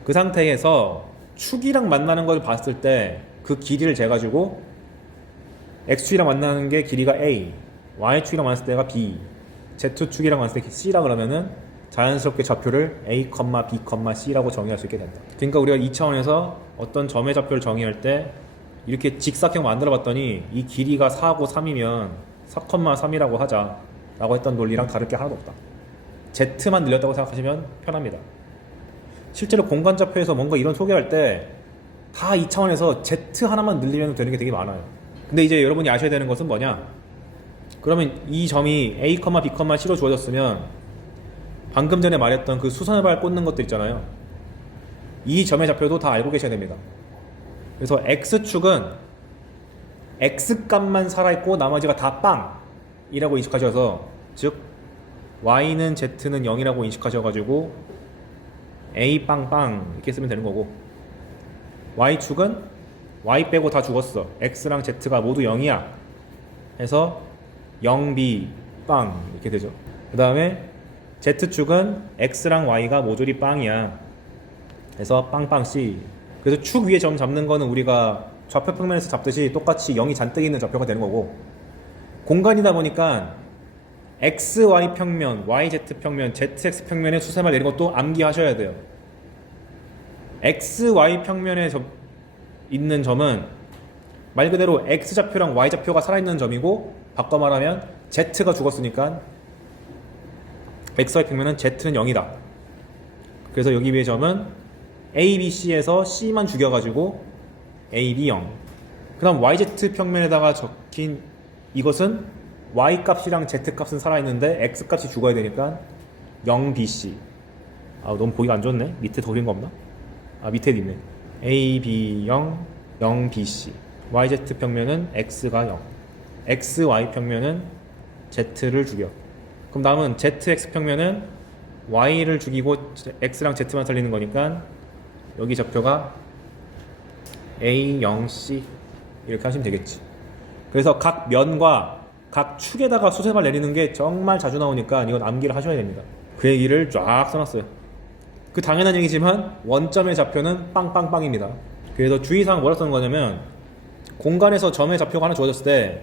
그 상태에서 축이랑 만나는 걸 봤을 때 그 길이를 재가지고 X축이랑 만나는 게 길이가 A, Y축이랑 만났을 때가 B, Z축이랑 만났을 때 C라 그러면은 자연스럽게 좌표를 A, B, C라고 정의할 수 있게 된다. 그러니까 우리가 2차원에서 어떤 점의 좌표를 정의할 때 이렇게 직사형 만들어 봤더니 이 길이가 4고 3이면 4,3이라고 하자 라고 했던 논리랑 다를 게 하나도 없다. Z만 늘렸다고 생각하시면 편합니다. 실제로 공간좌표에서 뭔가 이런 소개할 때 다 이 차원에서 Z 하나만 늘리면 되는 게 되게 많아요. 근데 이제 여러분이 아셔야 되는 것은 뭐냐? 그러면 이 점이 A, B, C로 주어졌으면 방금 전에 말했던 그 수선발 꽂는 것들 있잖아요. 이 점의 좌표도 다 알고 계셔야 됩니다. 그래서 X축은 X값만 살아있고 나머지가 다 빵이라고 인식하셔서, 즉 Y는 Z는 0이라고 인식하셔가지고 A 빵빵 이렇게 쓰면 되는 거고, Y축은 Y 빼고 다 죽었어, X랑 Z가 모두 0이야 해서 0B 빵 이렇게 되죠. 그 다음에 Z축은 X랑 Y가 모조리 빵이야 해서 빵빵C. 그래서 축 위에 점 잡는 거는 우리가 좌표 평면에서 잡듯이 똑같이 0이 잔뜩 있는 좌표가 되는 거고, 공간이다 보니까 XY 평면, YZ 평면, ZX 평면에 수세말 내린 것도 암기하셔야 돼요. XY 평면에 있는 점은 말 그대로 X좌표랑 Y좌표가 살아있는 점이고, 바꿔 말하면 Z가 죽었으니까 XY 평면은 Z는 0이다. 그래서 여기 위에 점은 A, B, C에서 C만 죽여가지고 A, B 0. 그 다음 YZ 평면에다가 적힌 이것은 Y 값이랑 Z 값은 살아있는데 X 값이 죽어야 되니까 0, B, C. 아, 너무 보기가 안 좋네. 밑에 더 그린 거 없나? 아, 밑에 있네. A, B 0, 0, B, C. YZ 평면은 X가 0. XY 평면은 Z를 죽여. 그럼 다음은 ZX 평면은 Y를 죽이고 X랑 Z만 살리는 거니까 여기 좌표가 A, 0, C 이렇게 하시면 되겠지. 그래서 각 면과 각 축에다가 수세발 내리는 게 정말 자주 나오니까 이건 암기를 하셔야 됩니다. 그 얘기를 쫙 써놨어요. 그 당연한 얘기지만 원점의 좌표는 빵빵빵입니다. 그래서 주의사항 뭐라 쓰는 거냐면, 공간에서 점의 좌표가 하나 주어졌을 때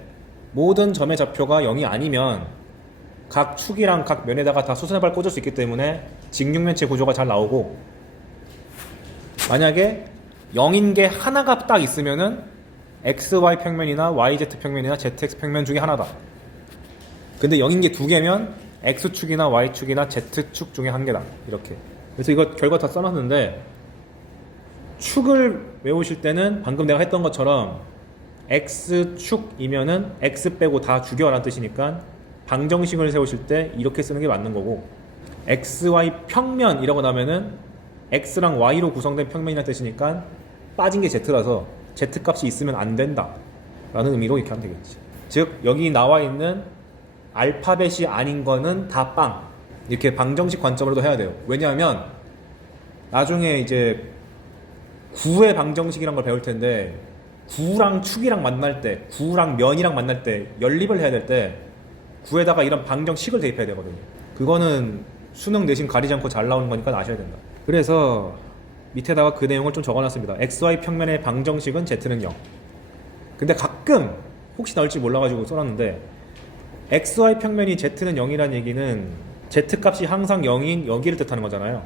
모든 점의 좌표가 0이 아니면 각 축이랑 각 면에다가 다 수선발 꽂을 수 있기 때문에 직육면체 구조가 잘 나오고, 만약에 0인 게 하나가 딱 있으면은 XY 평면이나 YZ 평면이나 ZX 평면 중에 하나다. 근데 0인 게 두 개면 X축이나 Y축이나 Z축 중에 한 개다. 이렇게. 그래서 이거 결과 다 써놨는데, 축을 외우실 때는 방금 내가 했던 것처럼 X축이면은 X 빼고 다 죽여라는 뜻이니까 방정식을 세우실 때 이렇게 쓰는 게 맞는 거고, XY 평면이라고 나면은 X랑 Y로 구성된 평면이라는 뜻이니까 빠진 게 Z라서 Z 값이 있으면 안 된다 라는 의미로 이렇게 하면 되겠지. 즉 여기 나와 있는 알파벳이 아닌 거는 다 빵, 이렇게 방정식 관점으로도 해야 돼요. 왜냐하면 나중에 이제 구의 방정식이란 걸 배울 텐데, 구랑 축이랑 만날 때, 구랑 면이랑 만날 때 연립을 해야 될 때 구에다가 이런 방정식을 대입해야 되거든요. 그거는 수능 내신 가리지 않고 잘 나오는 거니까 아셔야 된다. 그래서 밑에다가 그 내용을 좀 적어놨습니다. XY 평면의 방정식은 Z는 0. 근데 가끔 혹시 나올지 몰라가지고 써놨는데, XY 평면이 Z는 0이라는 얘기는 Z 값이 항상 0인 여기를 뜻하는 거잖아요.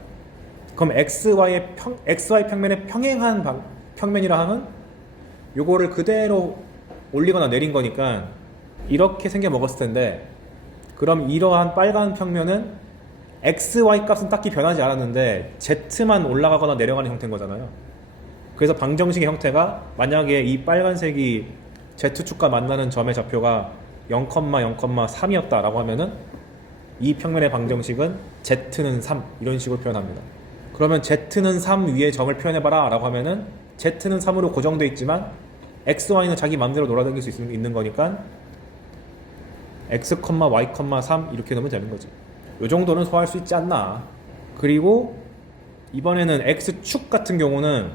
그럼 XY 평면의 평행한 평면이라 하면 요거를 그대로 올리거나 내린 거니까 이렇게 생겨 먹었을 텐데, 그럼 이러한 빨간 평면은 XY 값은 딱히 변하지 않았는데 Z만 올라가거나 내려가는 형태인 거잖아요. 그래서 방정식의 형태가, 만약에 이 빨간색이 Z축과 만나는 점의 좌표가 0,0,3이었다 라고 하면은 이 평면의 방정식은 Z는 3 이런 식으로 표현합니다. 그러면 Z는 3 위에 점을 표현해봐라 라고 하면은 Z는 3으로 고정되어 있지만 XY는 자기 마음대로 놀아다닐 수 있는 거니까 X, Y, 3 이렇게 넣으면 되는 거지. 요 정도는 소화할 수 있지 않나. 그리고 이번에는 X축 같은 경우는,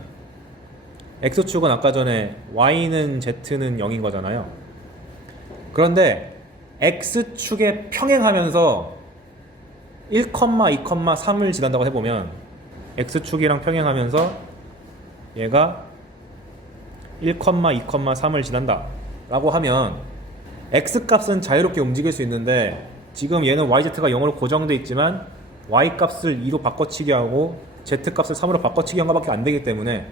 X축은 아까 전에 Y는 Z는 0인 거잖아요. 그런데 X축에 평행하면서 1, 2, 3을 지난다고 해보면, X축이랑 평행하면서 얘가 1, 2, 3을 지난다 라고 하면 X값은 자유롭게 움직일 수 있는데, 지금 얘는 YZ가 0으로 고정되어 있지만 Y값을 2로 바꿔치기 하고 Z값을 3으로 바꿔치기 한 것밖에 안 되기 때문에,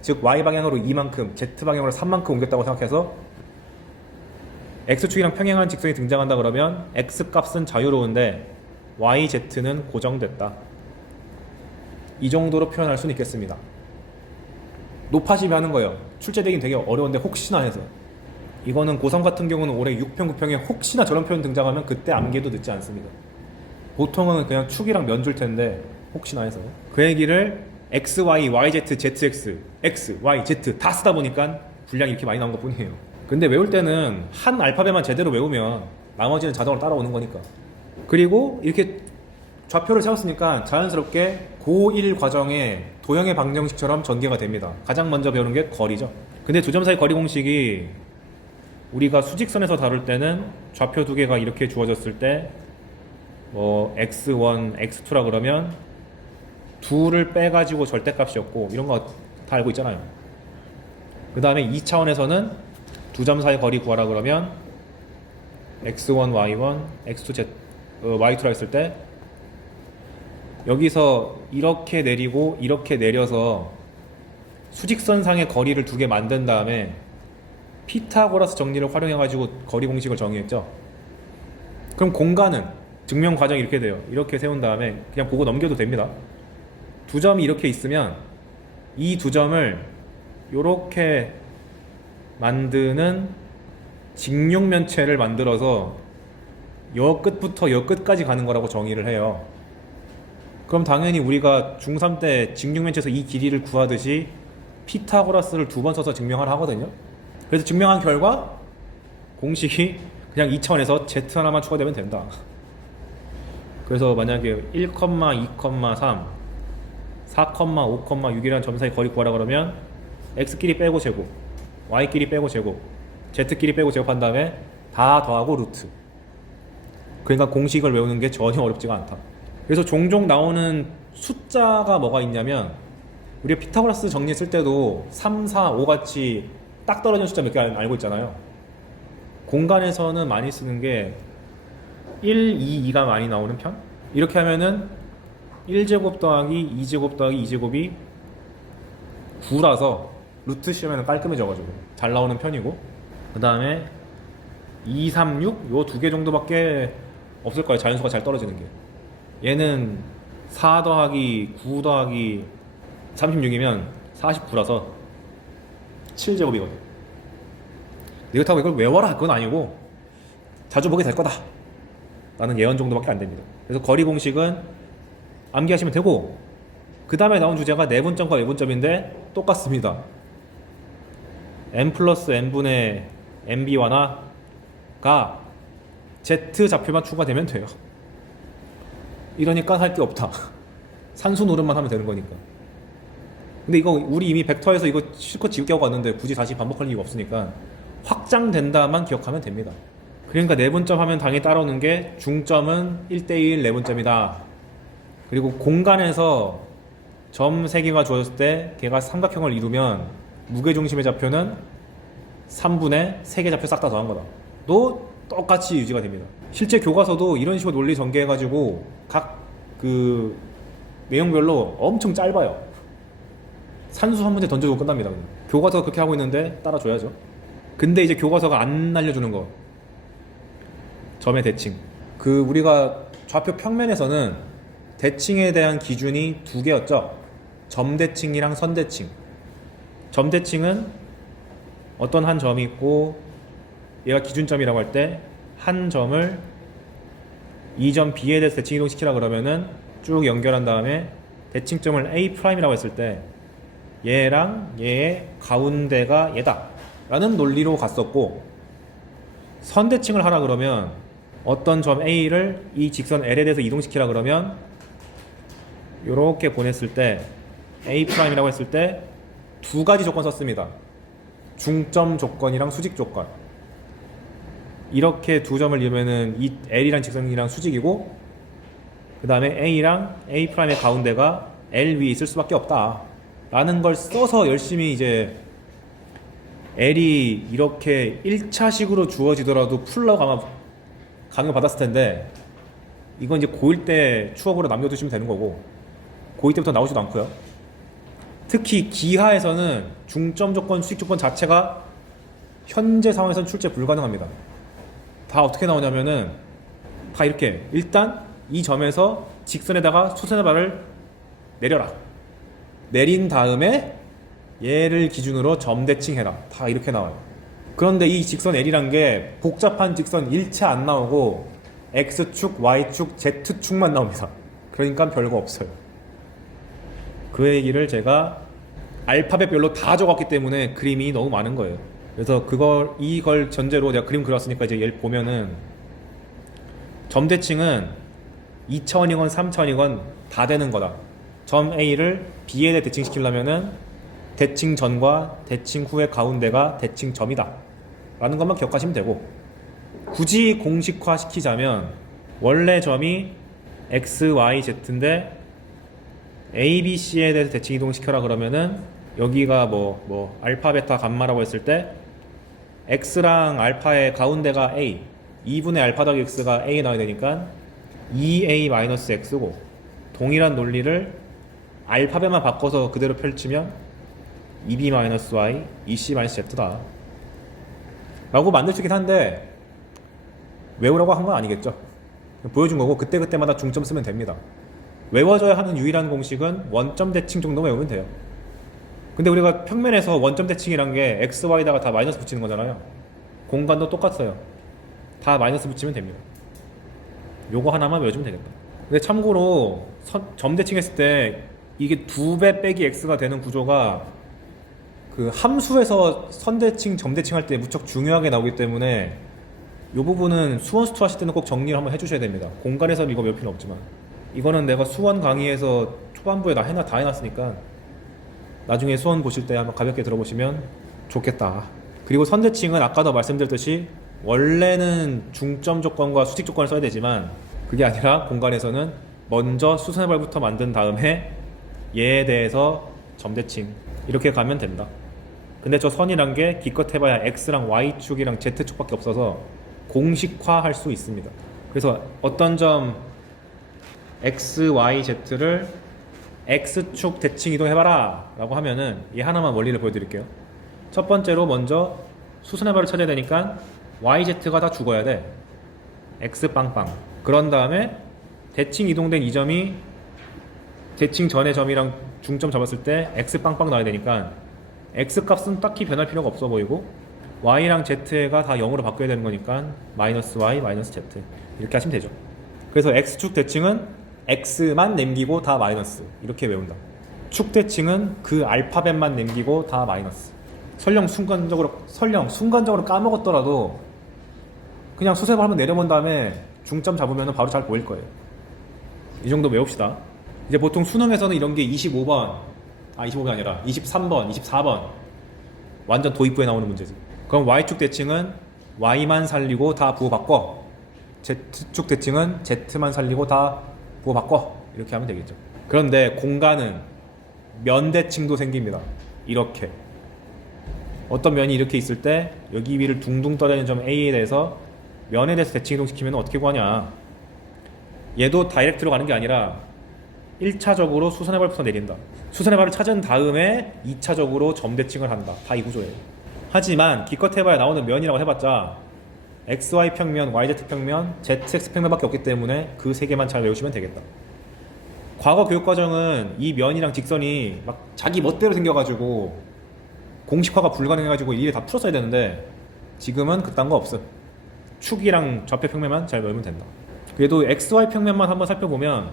즉 Y방향으로 2만큼 Z방향으로 3만큼 옮겼다고 생각해서 X축이랑 평행한 직선이 등장한다 그러면 X값은 자유로운데 YZ는 고정됐다. 이 정도로 표현할 수는 있겠습니다. 높아지면 하는 거예요. 출제되긴 되게 어려운데 혹시나 해서. 이거는 고3 같은 경우는 올해 6평 9평에 혹시나 저런 표현 등장하면 그때 암기도 늦지 않습니다. 보통은 그냥 축이랑 면 줄 텐데 혹시나 해서 그 얘기를 x, y, yz, zx, x, y, z 다 쓰다 보니까 분량이 이렇게 많이 나온 것 뿐이에요. 근데 외울 때는 한 알파벳만 제대로 외우면 나머지는 자동으로 따라오는 거니까. 그리고 이렇게 좌표를 세웠으니까 자연스럽게 고1 과정의 도형의 방정식처럼 전개가 됩니다. 가장 먼저 배우는 게 거리죠. 근데 두 점 사이 거리 공식이 우리가 수직선에서 다룰 때는 좌표 두 개가 이렇게 주어졌을 때 뭐 x1, x2라 그러면 2를 빼가지고 절대값이었고 이런 거 다 알고 있잖아요. 그 다음에 2차원에서는 두 점 사이 거리 구하라 그러면 x1, y1, x2, y2라 했을 때 여기서 이렇게 내리고 이렇게 내려서 수직선상의 거리를 두 개 만든 다음에 피타고라스 정리를 활용해가지고 거리 공식을 정의했죠. 그럼 공간은 증명 과정이 이렇게 돼요. 이렇게 세운 다음에 그냥 보고 넘겨도 됩니다. 두 점이 이렇게 있으면 이 두 점을 이렇게 만드는 직육면체를 만들어서 여 끝부터 여 끝까지 가는 거라고 정의를 해요. 그럼 당연히 우리가 중3 때 직육면체에서 이 길이를 구하듯이 피타고라스를 두 번 써서 증명을 하거든요. 그래서 증명한 결과 공식이 그냥 2차원에서 z 하나만 추가되면 된다. 그래서 만약에 1, 2, 3, 4, 5, 6이라는 점 사이 거리 구하라 그러면 x끼리 빼고 제곱, y끼리 빼고 제곱, z끼리 빼고 제곱한 다음에 다 더하고 루트. 그러니까 공식을 외우는 게 전혀 어렵지가 않다. 그래서 종종 나오는 숫자가 뭐가 있냐면 우리가 피타고라스 정리했을 때도 3, 4, 5 같이 딱 떨어지는 숫자 몇 개 알고 있잖아요. 공간에서는 많이 쓰는 게 1, 2, 2가 많이 나오는 편? 이렇게 하면은 1제곱 더하기 2제곱 더하기 2제곱이 9라서 루트 씌우면 깔끔해져가지고 잘 나오는 편이고, 그 다음에 2, 3, 6 요 두 개 정도밖에 없을 거예요. 자연수가 잘 떨어지는 게. 얘는 4 더하기 9 더하기 36이면 49라서 7제곱이거든. 그렇다고 이걸 외워라 그건 아니고 자주 보게 될 거다 라는 예언 정도밖에 안 됩니다. 그래서 거리 공식은 암기하시면 되고, 그 다음에 나온 주제가 내분점과 외분점인데 똑같습니다. n 플러스 n분의 nb와나가 z 좌표만 추가되면 돼요. 이러니까 할 게 없다. 산수 노름만 하면 되는 거니까. 근데 이거 우리 이미 벡터에서 이거 실컷 지우려고 왔는데 굳이 다시 반복할 이유가 없으니까 확장된다만 기억하면 됩니다. 그러니까 내분점 하면 당연히 따라오는 게 중점은 1대1 내분점이다. 그리고 공간에서 점 3개가 주어졌을 때 걔가 삼각형을 이루면 무게중심의 좌표는 3분의 3개 좌표 싹 다 더한 거다. 또 똑같이 유지가 됩니다. 실제 교과서도 이런 식으로 논리 전개해가지고 각 그 내용별로 엄청 짧아요. 산수 한 문제 던져주고 끝납니다. 그냥. 교과서 그렇게 하고 있는데 따라줘야죠. 근데 이제 교과서가 안 알려주는 거, 점의 대칭. 그 우리가 좌표 평면에서는 대칭에 대한 기준이 두 개였죠. 점 대칭이랑 선 대칭. 점 대칭은 어떤 한 점이 있고 얘가 기준점이라고 할 때 한 점을 이 점 B에 대해서 대칭 이동시키라 그러면은 쭉 연결한 다음에 대칭점을 A'이라고 했을 때 얘랑 얘의 가운데가 얘다 라는 논리로 갔었고, 선대칭을 하라 그러면 어떤 점 A를 이 직선 L에 대해서 이동시키라 그러면 이렇게 보냈을 때 A'이라고 했을 때 두 가지 조건 썼습니다. 중점 조건이랑 수직 조건. 이렇게 두 점을 이으면은 이 L이란 직선이랑 수직이고, 그 다음에 A랑 A'의 가운데가 L 위에 있을 수밖에 없다 라는 걸 써서 열심히 이제 L이 이렇게 1차식으로 주어지더라도 풀라고 아마 강요 받았을 텐데, 이건 이제 고1 때 추억으로 남겨두시면 되는 거고, 고2 때부터 나오지도 않고요. 특히 기하에서는 중점 조건, 수직 조건 자체가 현재 상황에서는 출제 불가능합니다. 다 어떻게 나오냐면은 다 이렇게 일단 이 점에서 직선에다가 수선의 발을 내려라 내린 다음에 얘를 기준으로 점 대칭해라. 다 이렇게 나와요. 그런데 이 직선 L이란 게 복잡한 직선 일체 안 나오고 X축, Y축, Z축만 나옵니다. 그러니까 별거 없어요. 그 얘기를 제가 알파벳별로 다 적었기 때문에 그림이 너무 많은 거예요. 그래서 이걸 전제로 내가 그림 그렸으니까 이제 얘를 보면은 점 대칭은 2차원이건 3차원이건 다 되는 거다. 점 A를 B에 대해 대칭시키려면은 대칭 전과 대칭 후의 가운데가 대칭 점이다 라는 것만 기억하시면 되고, 굳이 공식화 시키자면 원래 점이 X, Y, Z인데 A, B, C에 대해서 대칭 이동시켜라 그러면은 여기가 뭐 알파, 베타, 감마라고 했을 때 X랑 알파의 가운데가 A, 2분의 알파 더하기 X가 A에 나와야 되니까 2A-X고, 동일한 논리를 알파벳만 바꿔서 그대로 펼치면 2B-Y, 2C-Z다 라고 만들 수 있긴 한데 외우라고 한 건 아니겠죠. 보여준 거고 그때그때마다 중점 쓰면 됩니다. 외워져야 하는 유일한 공식은 원점 대칭 정도 외우면 돼요. 근데 우리가 평면에서 원점 대칭이란 게 X, Y다가 다 마이너스 붙이는 거잖아요. 공간도 똑같아요. 다 마이너스 붙이면 됩니다. 요거 하나만 외워주면 되겠다. 근데 참고로 점 대칭했을 때 이게 2배 빼기 X가 되는 구조가 그 함수에서 선 대칭, 점 대칭 할 때 무척 중요하게 나오기 때문에 이 부분은 수원 수투 하실 때는 꼭 정리를 한번 해주셔야 됩니다. 공간에서는 이거 외울 필요는 없지만 이거는 내가 수원 강의에서 초반부에 다 해놨으니까 나중에 수원 보실 때 한번 가볍게 들어보시면 좋겠다. 그리고 선대칭은 아까도 말씀드렸듯이 원래는 중점 조건과 수직 조건을 써야 되지만 그게 아니라 공간에서는 먼저 수선의 발부터 만든 다음에 얘에 대해서 점대칭 이렇게 가면 된다. 근데 저 선이란 게 기껏 해봐야 X랑 Y축이랑 Z축밖에 없어서 공식화할 수 있습니다. 그래서 어떤 점 X, Y, Z를 X축 대칭 이동해봐라 라고 하면은 이 하나만 원리를 보여드릴게요. 첫 번째로 먼저 수선의 발을 찾아야 되니까 Y, Z가 다 죽어야 돼. X 빵빵. 그런 다음에 대칭 이동된 이 점이 대칭 전의 점이랑 중점 잡았을 때 X 빵빵 나와야 되니까 X 값은 딱히 변할 필요가 없어 보이고 Y랑 Z가 다 0으로 바뀌어야 되는 거니까 마이너스 Y, 마이너스 Z 이렇게 하시면 되죠. 그래서 X축 대칭은 X만 남기고 다 마이너스 이렇게 외운다. 축 대칭은 그 알파벳만 남기고 다 마이너스. 설령 순간적으로 까먹었더라도 그냥 수세발 한번 내려본 다음에 중점 잡으면 바로 잘 보일 거예요. 이 정도 외웁시다. 이제 보통 수능에서는 이런 게 25번이 아니라 23번, 24번 완전 도입부에 나오는 문제지. 그럼 Y축 대칭은 Y만 살리고 다 부호 바꿔. Z축 대칭은 Z만 살리고 다 부호 바꿔. 이렇게 하면 되겠죠. 그런데 공간은 면 대칭도 생깁니다. 이렇게 어떤 면이 이렇게 있을 때 여기 위를 둥둥 떠다니는 점 A에 대해서 면에 대해서 대칭 이동시키면 어떻게 구하냐. 얘도 다이렉트로 가는 게 아니라 1차적으로 수선의 발부터 내린다. 수선의 발을 찾은 다음에 2차적으로 점 대칭을 한다. 다 이 구조예요. 하지만 기껏 해봐야 나오는 면이라고 해봤자 XY 평면, YZ 평면, ZX 평면밖에 없기 때문에 그 세 개만 잘 외우시면 되겠다. 과거 교육과정은 이 면이랑 직선이 막 자기 멋대로 생겨가지고 공식화가 불가능해가지고 일일이 다 풀었어야 되는데 지금은 그딴 거 없어. 축이랑 좌표 평면만 잘 외우면 된다. 그래도 XY 평면만 한번 살펴보면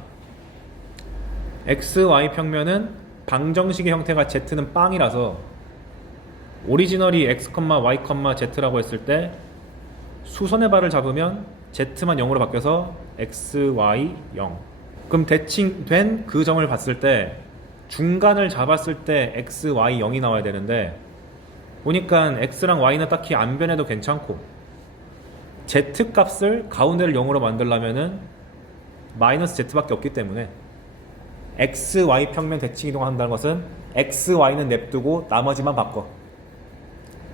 XY 평면은 방정식의 형태가 Z는 빵이라서 오리지널이 X, Y, Z라고 했을 때 수선의 발을 잡으면 Z만 0으로 바뀌어서 X, Y, 0. 그럼 대칭된 그 점을 봤을 때 중간을 잡았을 때 X, Y, 0이 나와야 되는데 보니까 X랑 Y는 딱히 안 변해도 괜찮고 Z 값을 가운데를 0으로 만들려면은 마이너스 Z밖에 없기 때문에 X, Y 평면 대칭 이동한다는 것은 X, Y는 냅두고 나머지만 바꿔.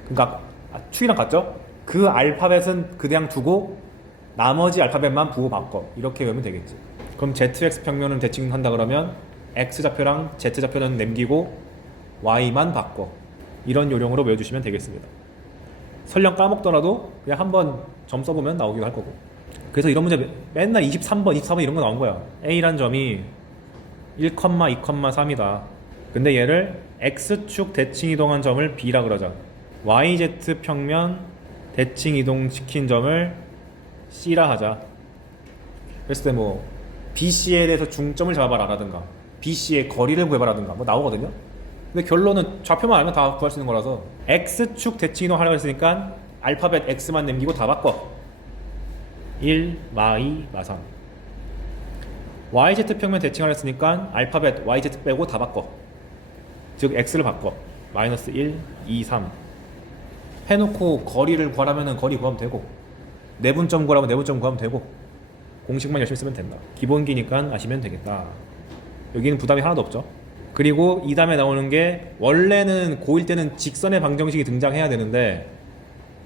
그러니까 축이랑 같죠? 그 알파벳은 그냥 두고 나머지 알파벳만 부호 바꿔. 이렇게 외우면 되겠지. 그럼 ZX 평면을 대칭한다 그러면 X 좌표랑 Z 좌표는 남기고 Y만 바꿔. 이런 요령으로 외워주시면 되겠습니다. 설령 까먹더라도 그냥 한번 점 써보면 나오기도 할 거고. 그래서 이런 문제 맨날 23번, 24번 이런 거 나온 거야. A란 점이 1, 2, 3이다. 근데 얘를 x축 대칭 이동한 점을 B라 그러자. yz 평면 대칭 이동시킨 점을 C라 하자. 그랬을 때 뭐 BC에 대해서 중점을 잡아라라든가 BC의 거리를 구해봐라든가 뭐 나오거든요. 근데 결론은 좌표만 알면 다 구할 수 있는 거라서 x축 대칭 이동 하려고 했으니까 알파벳 x만 남기고 다 바꿔. 1, 마 2, 마 3. yz 평면 대칭 하려 했으니까 알파벳 yz 빼고 다 바꿔. 즉 x를 바꿔. 마이너스 1, 2, 3 해놓고 거리를 구하라면 거리 구하면 되고 내분점 구하라면 내분점 구하면 되고 공식만 열심히 쓰면 된다. 기본기니까 아시면 되겠다. 여기는 부담이 하나도 없죠. 그리고 이 다음에 나오는 게 원래는 고1 때는 직선의 방정식이 등장해야 되는데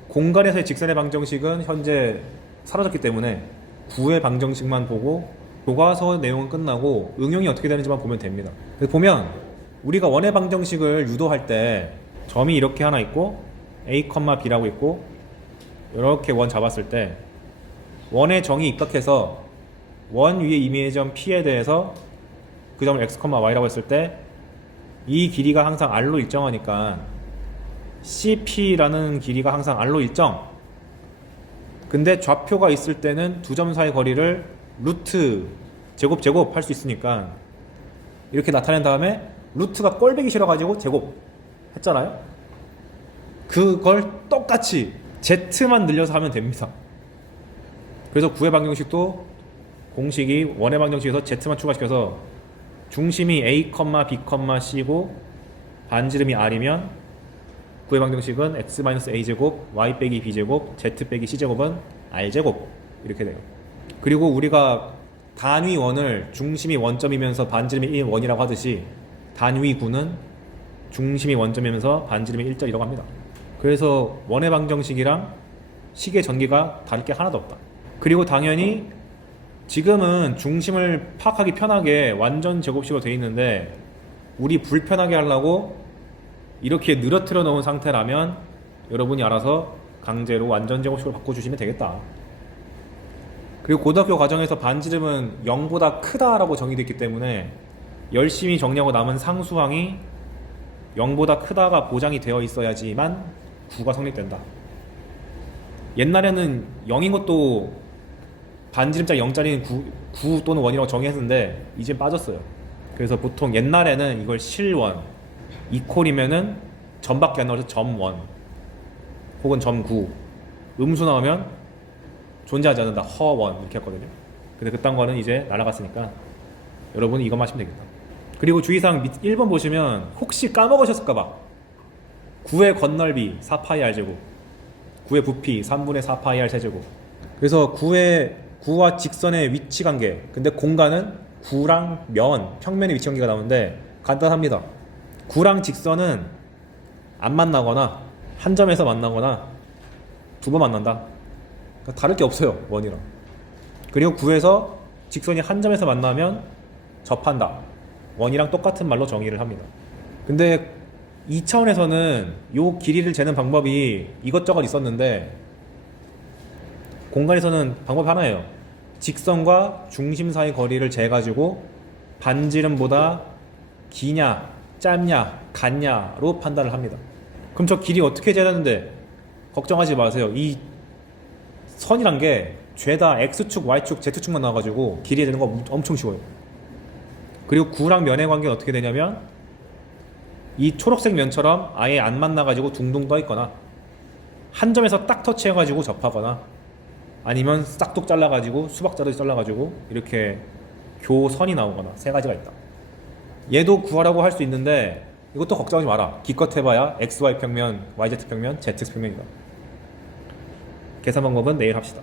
공간에서의 직선의 방정식은 현재 사라졌기 때문에 구의 방정식만 보고 교과서 내용은 끝나고 응용이 어떻게 되는지만 보면 됩니다. 그래서 보면 우리가 원의 방정식을 유도할 때 점이 이렇게 하나 있고 A, B라고 있고 이렇게 원 잡았을 때 원의 정이 입각해서 원 위에 임의의 점 P에 대해서 그 점을 X, Y라고 했을 때 이 길이가 항상 R로 일정하니까 CP라는 길이가 항상 R로 일정. 근데 좌표가 있을 때는 두 점 사이 거리를 루트 제곱 할 수 있으니까 이렇게 나타낸 다음에 루트가 꼴배기 싫어가지고 제곱 했잖아요. 그걸 똑같이 Z만 늘려서 하면 됩니다. 그래서 구의 방정식도 공식이 원의 방정식에서 Z만 추가시켜서 중심이 A, B, C고 반지름이 R이면 구의 방정식은 X-A제곱, Y 빼기 B제곱, Z 빼기 C제곱은 R제곱 이렇게 돼요. 그리고 우리가 단위 원을 중심이 원점이면서 반지름이 1원이라고 하듯이 단위 구는 중심이 원점이면서 반지름이 1점이라고 합니다. 그래서 원의 방정식이랑 식의 전개가 다를 게 하나도 없다. 그리고 당연히 지금은 중심을 파악하기 편하게 완전 제곱식으로 되어 있는데 우리 불편하게 하려고 이렇게 늘어뜨려 놓은 상태라면 여러분이 알아서 강제로 완전 제곱식으로 바꿔주시면 되겠다. 그리고 고등학교 과정에서 반지름은 0보다 크다라고 정의되어 있기 때문에 열심히 정리하고 남은 상수항이 0보다 크다가 보장이 되어 있어야지만 구가 성립된다. 옛날에는 0인 것도 반지름짜리 0짜리는 9 또는 1이라고 정의했는데 이제 빠졌어요. 그래서 보통 옛날에는 이걸 실원, 이퀄이면은 점밖에 안 나와서 점1 혹은 점9 음수 나오면 존재하지 않는다, 허1 이렇게 했거든요. 근데 그딴 거는 이제 날아갔으니까 여러분이 이것만 하시면 되겠다. 그리고 주의사항 1번 보시면 혹시 까먹으셨을까봐 9의 건널비 4파이 r제곱, 9의 부피 3분의 4파이 r 세제곱. 그래서 9와 직선의 위치 관계, 근데 공간은 9랑 면, 평면의 위치 관계가 나오는데 간단합니다. 9랑 직선은 안 만나거나 한 점에서 만나거나 두 번 만난다. 그러니까 다를 게 없어요, 원이랑. 그리고 9에서 직선이 한 점에서 만나면 접한다. 원이랑 똑같은 말로 정의를 합니다. 근데 2차원에서는 이 길이를 재는 방법이 이것저것 있었는데 공간에서는 방법이 하나예요. 직선과 중심 사이 거리를 재가지고 반지름보다 기냐, 짧냐, 같냐로 판단을 합니다. 그럼 저 길이 어떻게 재는데 걱정하지 마세요. 이 선이란 게 죄다 X축, Y축, Z축만 나와가지고 길이 재는 거 엄청 쉬워요. 그리고 구랑 면의 관계는 어떻게 되냐면 이 초록색 면처럼 아예 안 만나가지고 둥둥 떠 있거나 한 점에서 딱 터치해가지고 접하거나 아니면 싹둑 잘라가지고 수박 자르듯이 잘라가지고 이렇게 교선이 나오거나 세 가지가 있다. 얘도 구하라고 할 수 있는데 이것도 걱정하지 마라. 기껏 해봐야 XY 평면, YZ 평면, ZX 평면이다. 계산 방법은 내일 합시다.